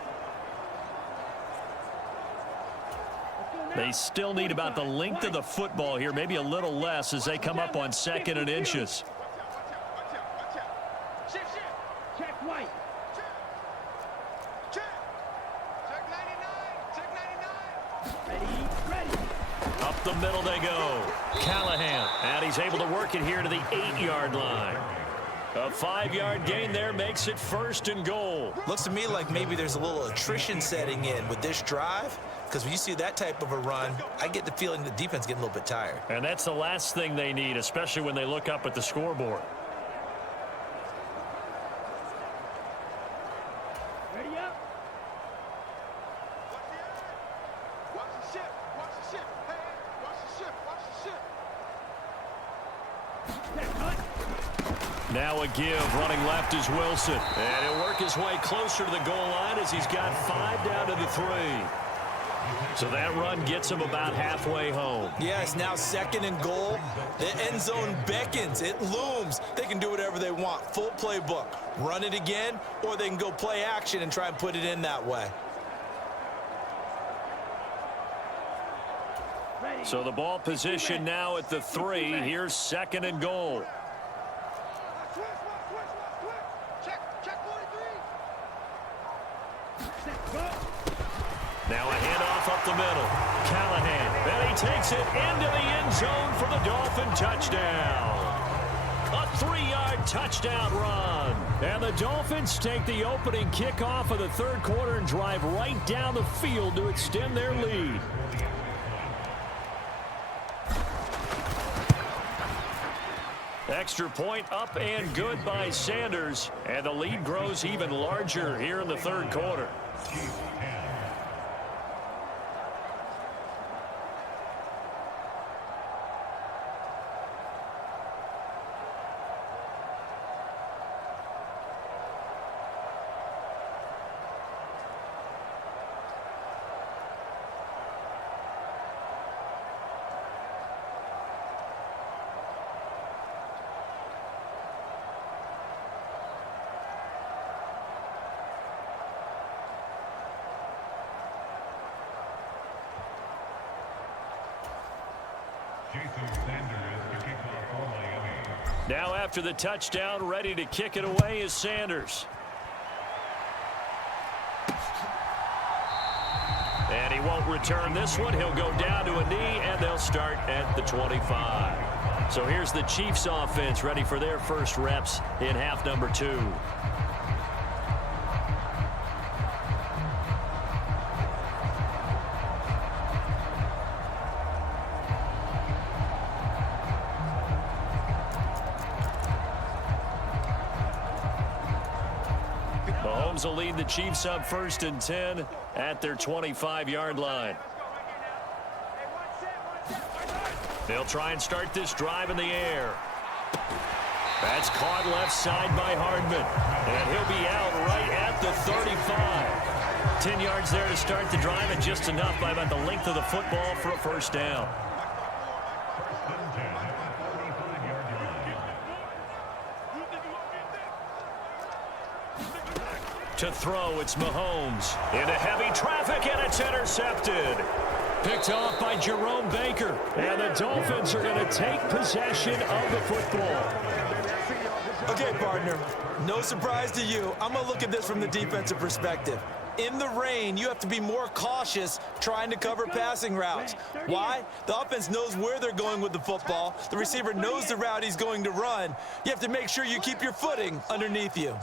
They still need about the length of the football here, maybe a little less as they come up on 2nd and inches. Watch out. Shift. Check white. Check. Check 99. Ready. Up the middle they go. Callahan, and he's able to work it here to the 8-yard line. A 5-yard gain there makes it 1st and goal. Looks to me like maybe there's a little attrition setting in with this drive, because when you see that type of a run, I get the feeling the defense is getting a little bit tired. And that's the last thing they need, especially when they look up at the scoreboard. Ready up. Watch the ship. Watch the ship. Hey, watch the ship. Watch the ship. Now a give, running left is Wilson. And he'll work his way closer to the goal line as he's got 5 down to the 3. So that run gets him about halfway home. Yes, now 2nd and goal. The end zone beckons. It looms. They can do whatever they want. Full playbook. Run it again, or they can go play action and try and put it in that way. So the ball position now at the 3. Here's 2nd and goal. Check 43. Now a handoff up the middle. Callahan. And he takes it into the end zone for the Dolphin touchdown. A 3-yard touchdown run. And the Dolphins take the opening kickoff of the 3rd quarter and drive right down the field to extend their lead. Extra point up and good by Sanders. And the lead grows even larger here in the 3rd quarter. Now after the touchdown, ready to kick it away is Sanders. And he won't return this one. He'll go down to a knee, and they'll start at the 25. So here's the Chiefs offense ready for their first reps in half number 2. Mahomes will lead the Chiefs up 1st and 10 at their 25-yard line. They'll try and start this drive in the air. That's caught left side by Hardman. And he'll be out right at the 35. 10 yards there to start the drive, and just enough by about the length of the football for a first down. To throw, it's Mahomes. Into heavy traffic, and it's intercepted. Picked off by Jerome Baker. And the Dolphins are going to take possession of the football. Okay, partner, no surprise to you. I'm going to look at this from the defensive perspective. In the rain, you have to be more cautious trying to cover passing routes. Why? The offense knows where they're going with the football. The receiver knows the route he's going to run. You have to make sure you keep your footing underneath you.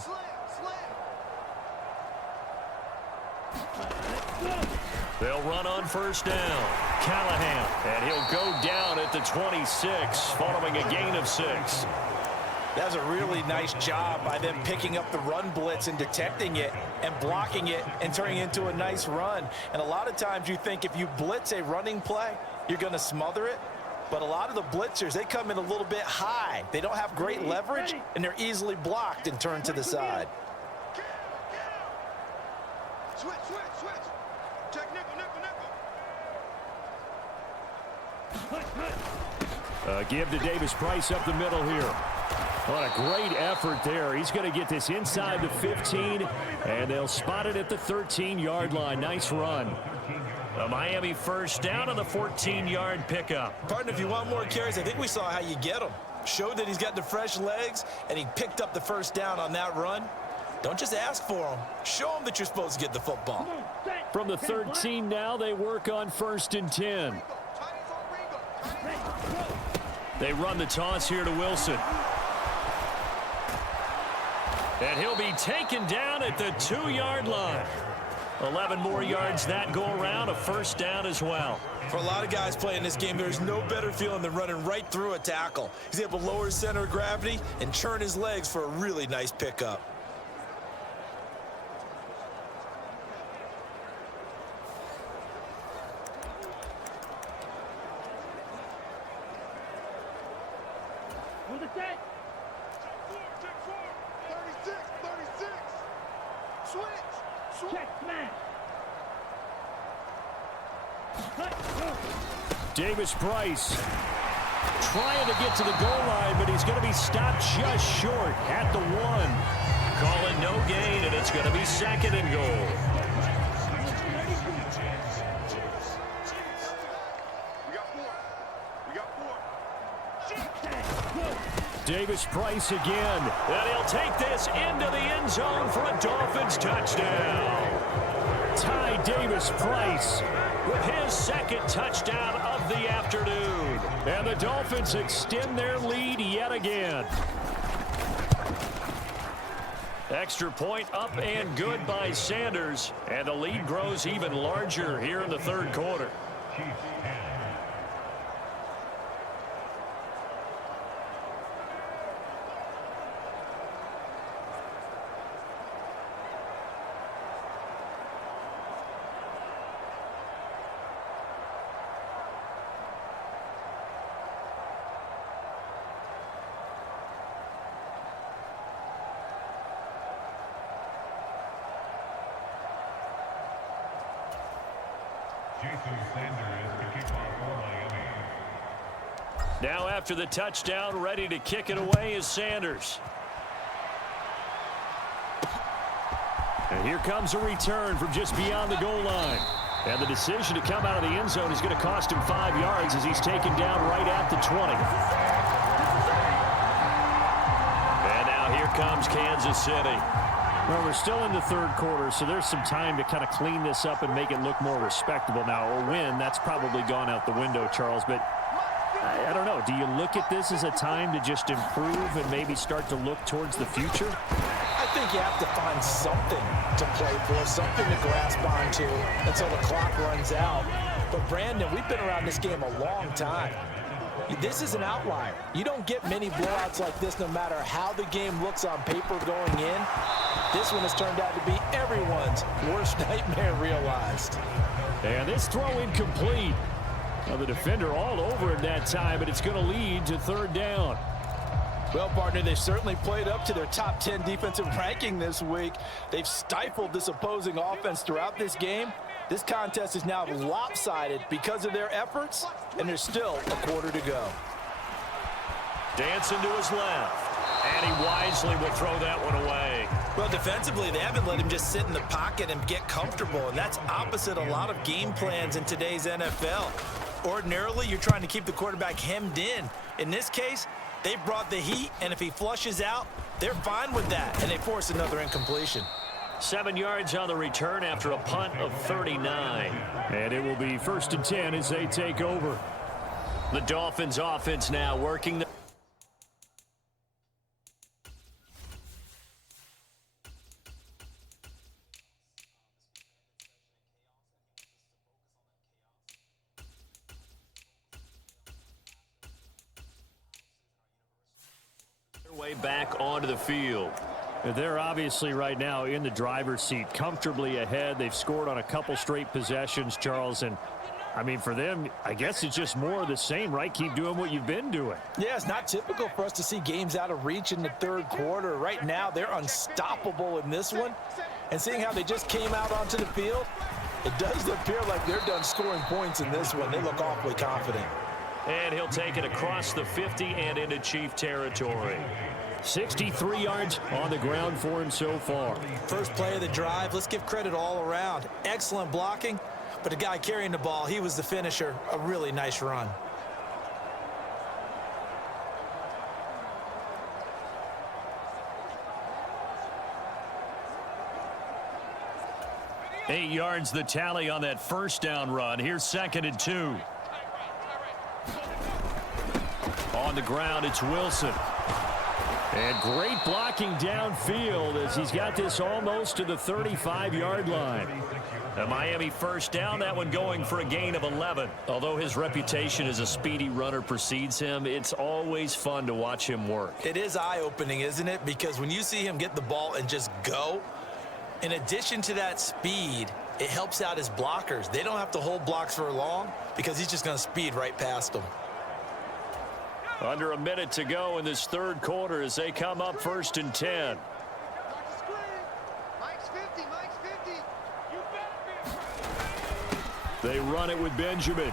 They'll run on first down. Callahan, and he'll go down at the 26 following a gain of 6. That was a really nice job by them picking up the run blitz and detecting it and blocking it and turning it into a nice run. And a lot of times you think if you blitz a running play, you're going to smother it. But a lot of the blitzers, they come in a little bit high. They don't have great leverage, and they're easily blocked and turned to the side. Switch. Check nickel. Give to Davis Price up the middle here. What a great effort there. He's going to get this inside the 15, and they'll spot it at the 13-yard line. Nice run. The Miami first down on the 14-yard pickup. Partner, if you want more carries, I think we saw how you get them. Showed that he's got the fresh legs, and he picked up the first down on that run. Don't just ask for them. Show them that you're supposed to get the football. From the 13 now, they work on 1st and 10. They run the toss here to Wilson. And he'll be taken down at the 2-yard line. 11 more yards that go around, a first down as well. For a lot of guys playing this game, there's no better feeling than running right through a tackle. He's able to lower his center of gravity and churn his legs for a really nice pickup. On the set. Check 4. 36. Switch. Check smash. Davis Price trying to get to the goal line, but he's going to be stopped just short at the 1. Call it no gain, and it's going to be 2nd and goal. We got 4. Davis Price again. And he'll take this into the end zone for a Dolphins touchdown. Ty Davis Price With his 2nd touchdown of the afternoon. And the Dolphins extend their lead yet again. Extra point up and good by Sanders. And the lead grows even larger here in the 3rd quarter. Now after the touchdown, ready to kick it away is Sanders. And here comes a return from just beyond the goal line. And the decision to come out of the end zone is going to cost him 5 yards as he's taken down right at the 20. And now here comes Kansas City. Well, we're still in the 3rd quarter, so there's some time to kind of clean this up and make it look more respectable. Now, a win, that's probably gone out the window, Charles, but I don't know. Do you look at this as a time to just improve and maybe start to look towards the future? I think you have to find something to play for, something to grasp onto until the clock runs out. But, Brandon, we've been around this game a long time. This is an outlier. You don't get many blowouts like this no matter how the game looks on paper going in. This one has turned out to be everyone's worst nightmare realized. And this throw incomplete. Well, the defender all over him that time, but it's going to lead to 3rd down. Well, partner, they've certainly played up to their top 10 defensive ranking this week. They've stifled this opposing offense throughout this game. This contest is now lopsided because of their efforts, and there's still a quarter to go. Dancing to his left. And he wisely will throw that one away. Well, defensively, they haven't let him just sit in the pocket and get comfortable, and that's opposite a lot of game plans in today's NFL. Ordinarily, you're trying to keep the quarterback hemmed in. In this case, They brought the heat, and if he flushes out, they're fine with that, and they force another incompletion. 7 yards on the return after a punt of 39. And it will be 1st and 10 as they take over. The Dolphins offense now working their way back onto the field. They're obviously right now in the driver's seat, comfortably ahead. They've scored on a couple straight possessions, Charles, and I mean, for them, I guess it's just more of the same, right? Keep doing what you've been doing. Yeah, it's not typical for us to see games out of reach in the third quarter. Right now, they're unstoppable in this one. And seeing how they just came out onto the field, it does appear like they're done scoring points in this one. They look awfully confident. And he'll take it across the 50 and into Chief territory. 63 yards on the ground for him so far. First play of the drive, let's give credit all around. Excellent blocking, but the guy carrying the ball, he was the finisher. A really nice run. Eight yards the tally on that first down run. Here's 2nd and 2. On the ground, it's Wilson. And great blocking downfield as he's got this almost to the 35-yard line. A Miami first down, that one going for a gain of 11. Although his reputation as a speedy runner precedes him, it's always fun to watch him work. It is eye-opening, isn't it? Because when you see him get the ball and just go, in addition to that speed, it helps out his blockers. They don't have to hold blocks for long because he's just going to speed right past them. Under a minute to go in this third quarter as they come up 1st and 10. Mike's 50, Mike's 50. You better be. They run it with Benjamin.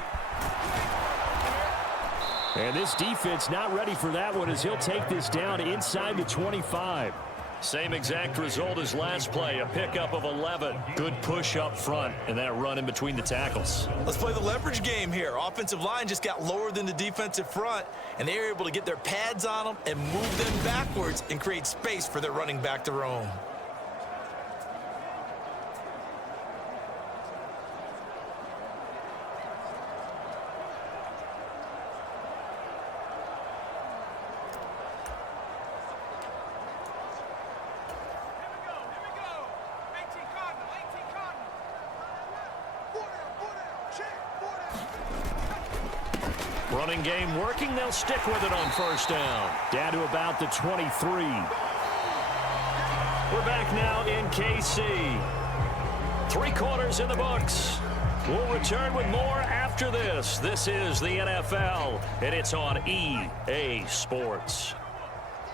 And this defense not ready for that one as he'll take this down inside the 25. Same exact result as last play, a pickup of 11. Good push up front and that run in between the tackles. Let's play the leverage game here. Offensive line just got lower than the defensive front, and they were able to get their pads on them and move them backwards and create space for their running back to roam. Running game working. They'll stick with it on first down. Down to about the 23. We're back now in KC. 3 quarters in the books. We'll return with more after this. This is the NFL, and it's on EA Sports.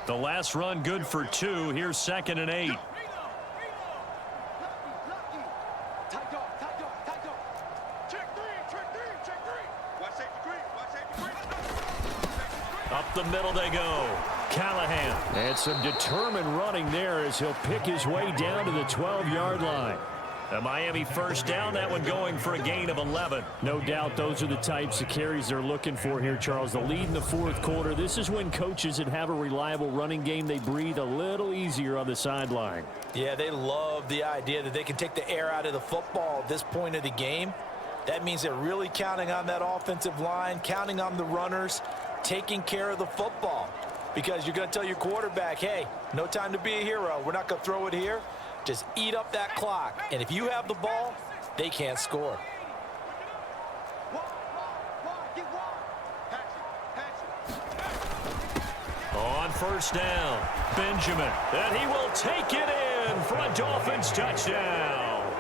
The last run good for 2. Here's 2nd and 8. Up the middle they go. Callahan. And some determined running there as he'll pick his way down to the 12-yard line. A Miami first down, that one going for a gain of 11. No doubt those are the types of carries they're looking for here, Charles. The lead in the fourth quarter. This is when coaches that have a reliable running game, they breathe a little easier on the sideline. Yeah, they love the idea that they can take the air out of the football at this point of the game. That means they're really counting on that offensive line, counting on the runners, taking care of the football. Because you're going to tell your quarterback, hey, no time to be a hero. We're not going to throw it here. Just eat up that clock. And if you have the ball, they can't score. On first down, Benjamin. And he will take it in for a Dolphins touchdown.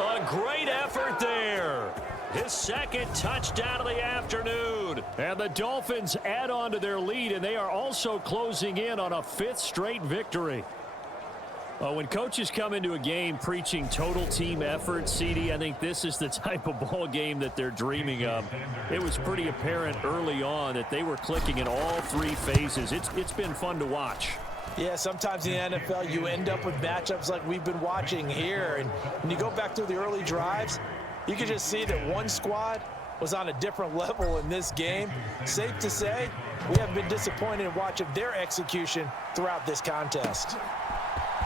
A great effort there. His 2nd touchdown of the afternoon. And the Dolphins add on to their lead, and they are also closing in on a 5th straight victory. When coaches come into a game preaching total team effort, CD, I think this is the type of ball game that they're dreaming of. It was pretty apparent early on that they were clicking in all 3 phases. It's been fun to watch. Yeah, sometimes in the NFL you end up with matchups like we've been watching here. And when you go back through the early drives, you can just see that one squad, was on a different level in this game. Safe to say, we have been disappointed in watching their execution throughout this contest.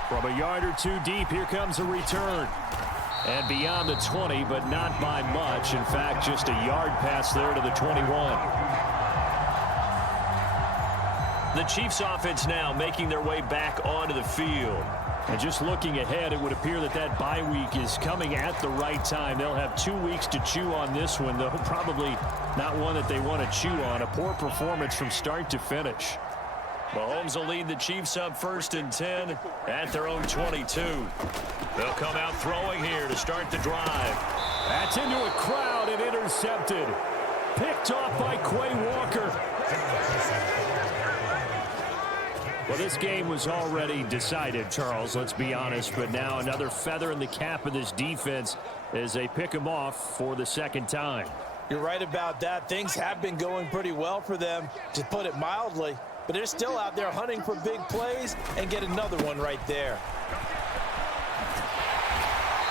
From a yard or two deep, here comes a return. And beyond the 20, but not by much. In fact, just a yard pass there to the 21. The Chiefs offense now making their way back onto the field. And just looking ahead, it would appear that that bye week is coming at the right time. They'll have 2 weeks to chew on this one, though probably not one that they want to chew on. A poor performance from start to finish. Mahomes will lead the Chiefs up 1st and 10 at their own 22. They'll come out throwing here to start the drive. That's into a crowd and intercepted. Picked off by Quay Walker. Well, this game was already decided, Charles, let's be honest. But now another feather in the cap of this defense as they pick them off for the second time. You're right about that. Things have been going pretty well for them, to put it mildly. But they're still out there hunting for big plays and get another one right there.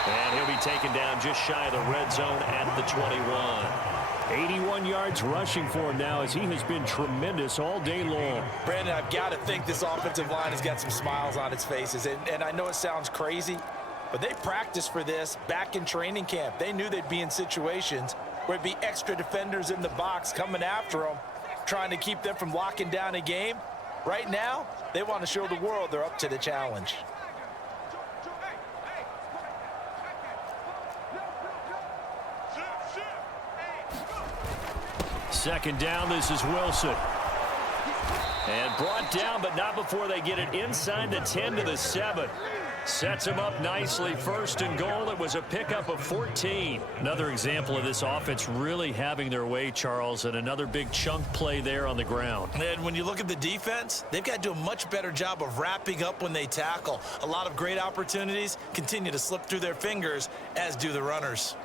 And he'll be taken down just shy of the red zone at the 21. 81 yards rushing for him now as he has been tremendous all day long. Brandon, I've got to think this offensive line has got some smiles on its faces. And I know it sounds crazy, but they practiced for this back in training camp. They knew they'd be in situations where it'd be extra defenders in the box coming after them, trying to keep them from locking down a game. Right now, they want to show the world they're up to the challenge. Second down, this is Wilson. And brought down, but not before they get it inside the 10 to the 7. Sets him up nicely. 1st and goal. It was a pickup of 14. Another example of this offense really having their way, Charles, and another big chunk play there on the ground. And when you look at the defense, they've got to do a much better job of wrapping up when they tackle. A lot of great opportunities continue to slip through their fingers, as do the runners.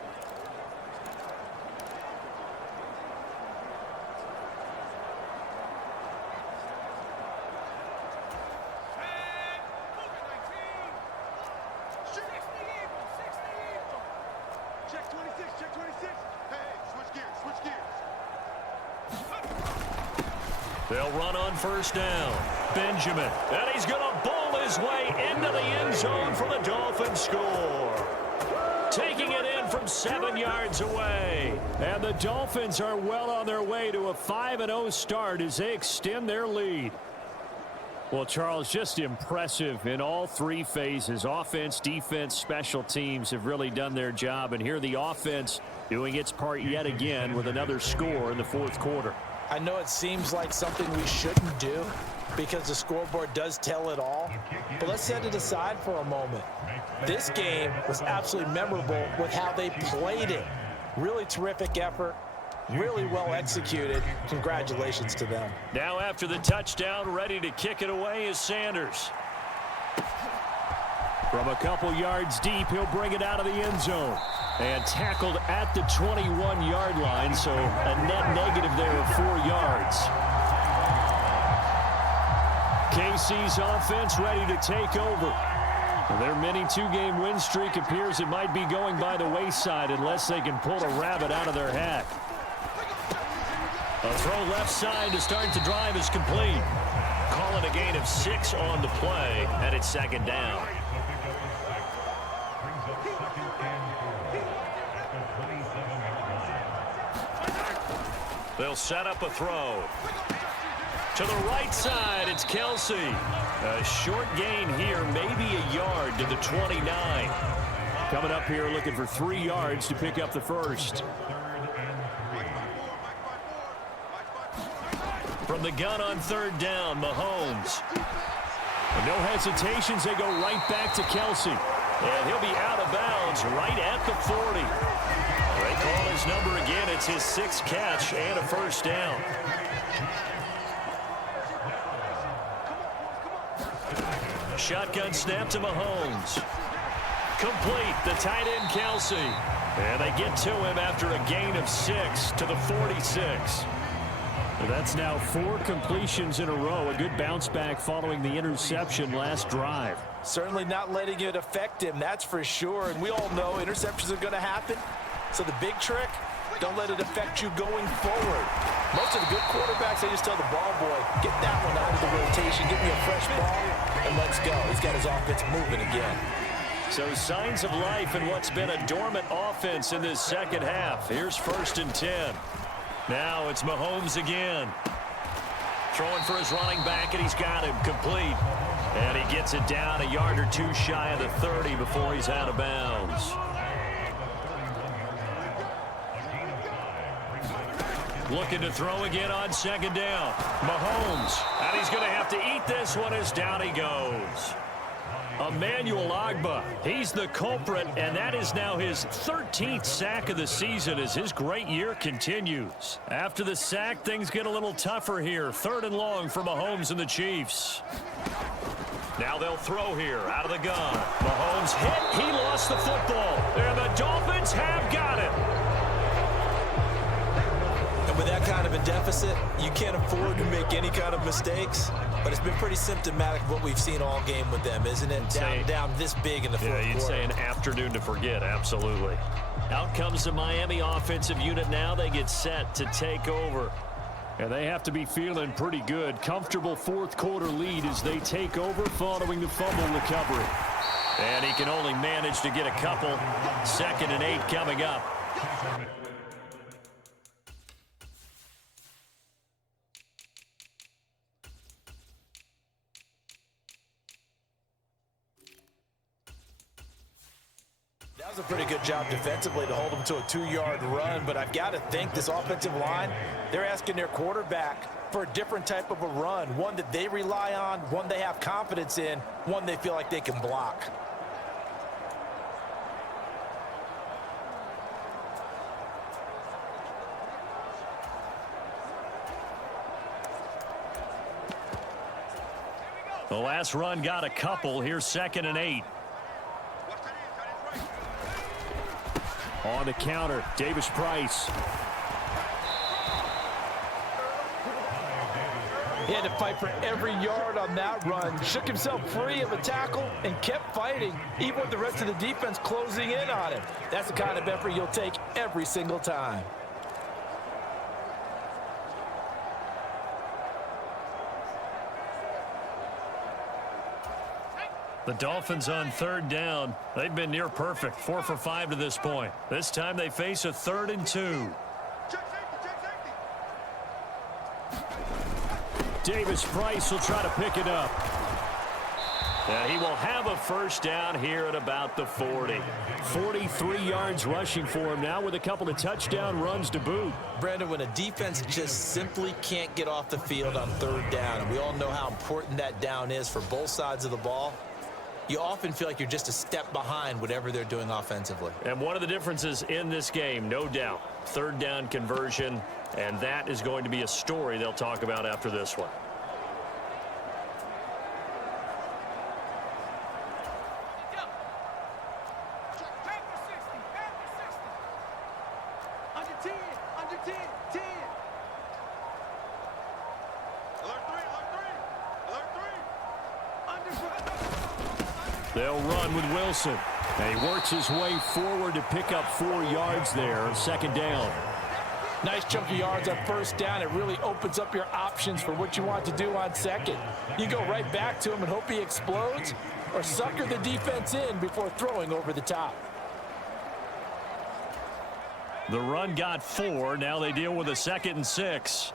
They'll run on 1st down. Benjamin. And he's going to bowl his way into the end zone for the Dolphins score. Taking it in from 7 yards away. And the Dolphins are well on their way to a 5-0 start as they extend their lead. Well, Charles, just impressive in all 3 phases. Offense, defense, special teams have really done their job. And here the offense doing its part yet again with another score in the 4th quarter. I know it seems like something we shouldn't do because the scoreboard does tell it all, but let's set it aside for a moment. This game was absolutely memorable with how they played it. Really terrific effort, really well executed. Congratulations to them. Now after the touchdown, ready to kick it away is Sanders. From a couple yards deep, he'll bring it out of the end zone. And tackled at the 21-yard line, so a net negative there of 4 yards. KC's offense ready to take over. Their mini 2-game win streak appears it might be going by the wayside unless they can pull a rabbit out of their hat. A throw left side to start the drive is complete. Call it a gain of 6 on the play, and it's 2nd down. They'll set up a throw. To the right side, it's Kelsey. A short gain here, maybe a yard to the 29. Coming up here looking for 3 yards to pick up the first. From the gun on 3rd down, Mahomes. And no hesitations, they go right back to Kelsey. And he'll be out of bounds right at the 40. They call his number again. It's his 6th catch and a 1st down. Shotgun snap to Mahomes. Complete, the tight end Kelsey. And they get to him after a gain of 6 to the 46. That's now 4 completions in a row. A good bounce back following the interception last drive. Certainly not letting it affect him, that's for sure. And we all know interceptions are going to happen. So the big trick, Don't let it affect you going forward. Most of the good quarterbacks, they just tell the ball boy, get that one out of the rotation, get me a fresh ball, and let's go. He's got his offense moving again. So signs of life in what's been a dormant offense in this second half. Here's 1st and 10. Now it's Mahomes again. Throwing for his running back, and he's got him complete. And he gets it down a yard or two shy of the 30 before he's out of bounds. Looking to throw again on 2nd down. Mahomes, and he's going to have to eat this one as down he goes. Emmanuel Ogbah, he's the culprit, and that is now his 13th sack of the season as his great year continues. After the sack, things get a little tougher here. 3rd and long for Mahomes and the Chiefs. Now they'll throw here out of the gun. Mahomes hit. He lost the football. And the Dolphins have got it. And with that kind of a deficit, you can't afford to make any kind of mistakes. But it's been pretty symptomatic of what we've seen all game with them, isn't it? Down this big in the fourth quarter. Yeah, you'd say an afternoon to forget, absolutely. Out comes the Miami offensive unit now. They get set to take over. And they have to be feeling pretty good. Comfortable 4th quarter lead as they take over following the fumble recovery. And he can only manage to get a couple. 2nd and 8 coming up. That was a pretty good job defensively to hold them to a 2-yard run, but I've got to think this offensive line, they're asking their quarterback for a different type of a run, one that they rely on, one they have confidence in, one they feel like they can block. The last run got a couple. Here's 2nd and 8. On the counter, Davis Price. He had to fight for every yard on that run. Shook himself free of a tackle and kept fighting, even with the rest of the defense closing in on him. That's the kind of effort you'll take every single time. The Dolphins on 3rd down. They've been near perfect. 4 for 5 to this point. This time they face a 3rd and 2. Davis Price will try to pick it up. And he will have a 1st down here at about the 40. 43 yards rushing for him now with a couple of touchdown runs to boot. Brandon, when a defense just simply can't get off the field on 3rd down, and we all know how important that down is for both sides of the ball, you often feel like you're just a step behind whatever they're doing offensively. And one of the differences in this game, no doubt, 3rd down conversion, and that is going to be a story they'll talk about after this one. They'll run with Wilson. And he works his way forward to pick up 4 yards there. 2nd down. Nice chunk of yards on 1st down. It really opens up your options for what you want to do on 2nd. You go right back to him and hope he explodes, or sucker the defense in before throwing over the top. The run got 4. Now they deal with a 2nd and 6.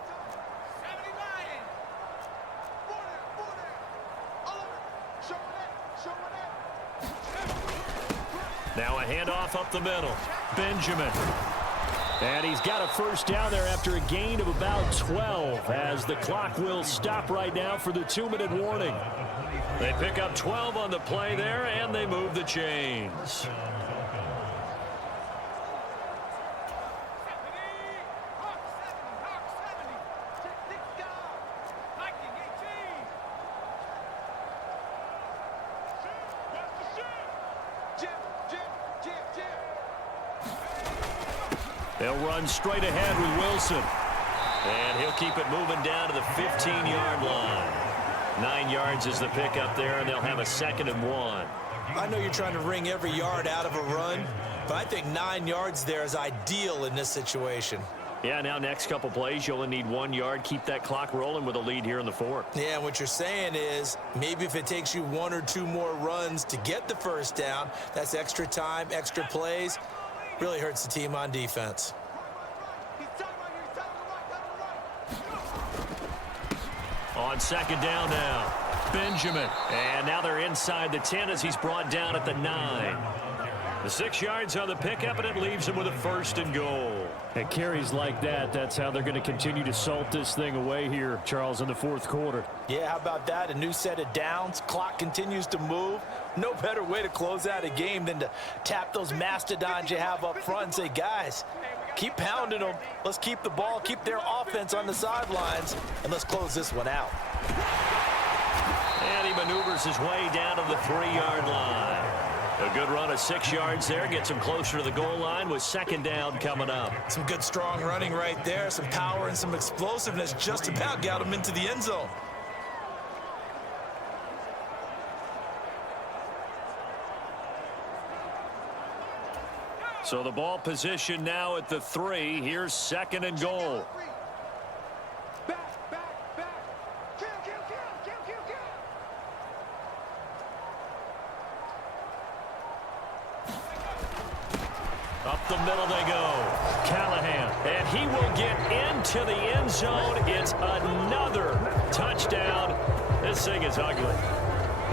Now a handoff up the middle. Benjamin. And he's got a 1st down there after a gain of about 12 as the clock will stop right now for the 2-minute warning. They pick up 12 on the play there, and they move the chains. They'll run straight ahead with Wilson. And he'll keep it moving down to the 15-yard line. 9 yards is the pickup there, and they'll have a 2nd and 1. I know you're trying to wring every yard out of a run, But I think 9 yards there is ideal in this situation. Yeah, now next couple plays, you only need 1 yard. Keep that clock rolling with a lead here in the fourth. Yeah, and what you're saying is maybe if it takes you 1 or 2 more runs to get the first down, that's extra time, extra plays. Really hurts the team on defense. On second down now, Benjamin. And now they're inside the 10 as he's brought down at the 9. The 6 yards on the pickup, and it leaves him with a 1st and goal. At carries like that, that's how they're going to continue to salt this thing away here, Charles, in the fourth quarter. Yeah, how about that? A new set of downs. Clock continues to move. No better way to close out a game than to tap those mastodons you have up front and say, guys, keep pounding them. Let's keep the ball, keep their offense on the sidelines, and let's close this one out. And he maneuvers his way down to the 3-yard line. A good run of 6 yards there. Gets him closer to the goal line with second down coming up. Some good strong running right there. Some power and some explosiveness just about got him into the end zone. So the ball position now at the 3. Here's second and goal. Up the middle they go. Callahan. And he will get into the end zone. It's another touchdown. This thing is ugly.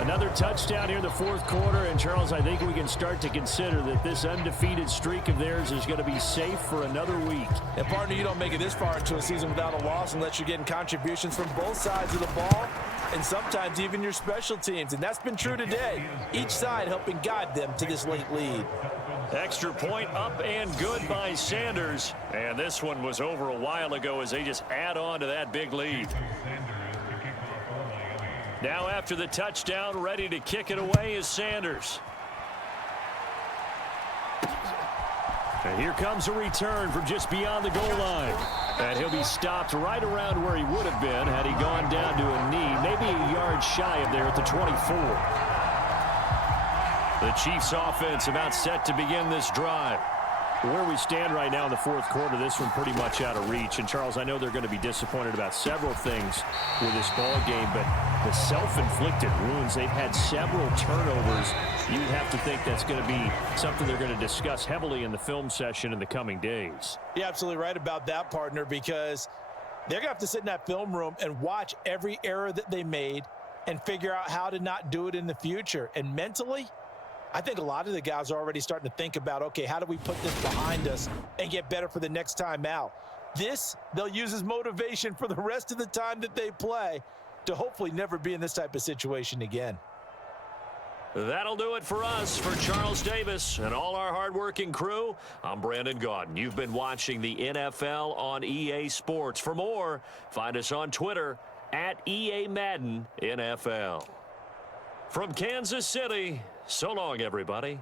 Another touchdown here in the fourth quarter. And, Charles, I think we can start to consider that this undefeated streak of theirs is going to be safe for another week. And, partner, you don't make it this far into a season without a loss unless you're getting contributions from both sides of the ball and sometimes even your special teams. And that's been true today. Each side helping guide them to this late lead. Extra point up and good by Sanders. And this one was over a while ago as they just add on to that big lead. Now after the touchdown, ready to kick it away is Sanders. And here comes a return from just beyond the goal line. And he'll be stopped right around where he would have been had he gone down to a knee, maybe a yard shy of there at the 24. The Chiefs offense about set to begin this drive. Where we stand right now in the fourth quarter, this one pretty much out of reach. And, Charles, I know they're going to be disappointed about several things with this ball game, but the self-inflicted wounds, they've had several turnovers. You have to think that's going to be something they're going to discuss heavily in the film session in the coming days. You're absolutely right about that, partner, because they're going to have to sit in that film room and watch every error that they made and figure out how to not do it in the future. And mentally, I think a lot of the guys are already starting to think about, okay, how do we put this behind us and get better for the next time out? This, they'll use as motivation for the rest of the time that they play to hopefully never be in this type of situation again. That'll do it for us. For Charles Davis and all our hardworking crew, I'm Brandon Gaudin. You've been watching the NFL on EA Sports. For more, find us on Twitter at EA Madden NFL. From Kansas City, so long, everybody.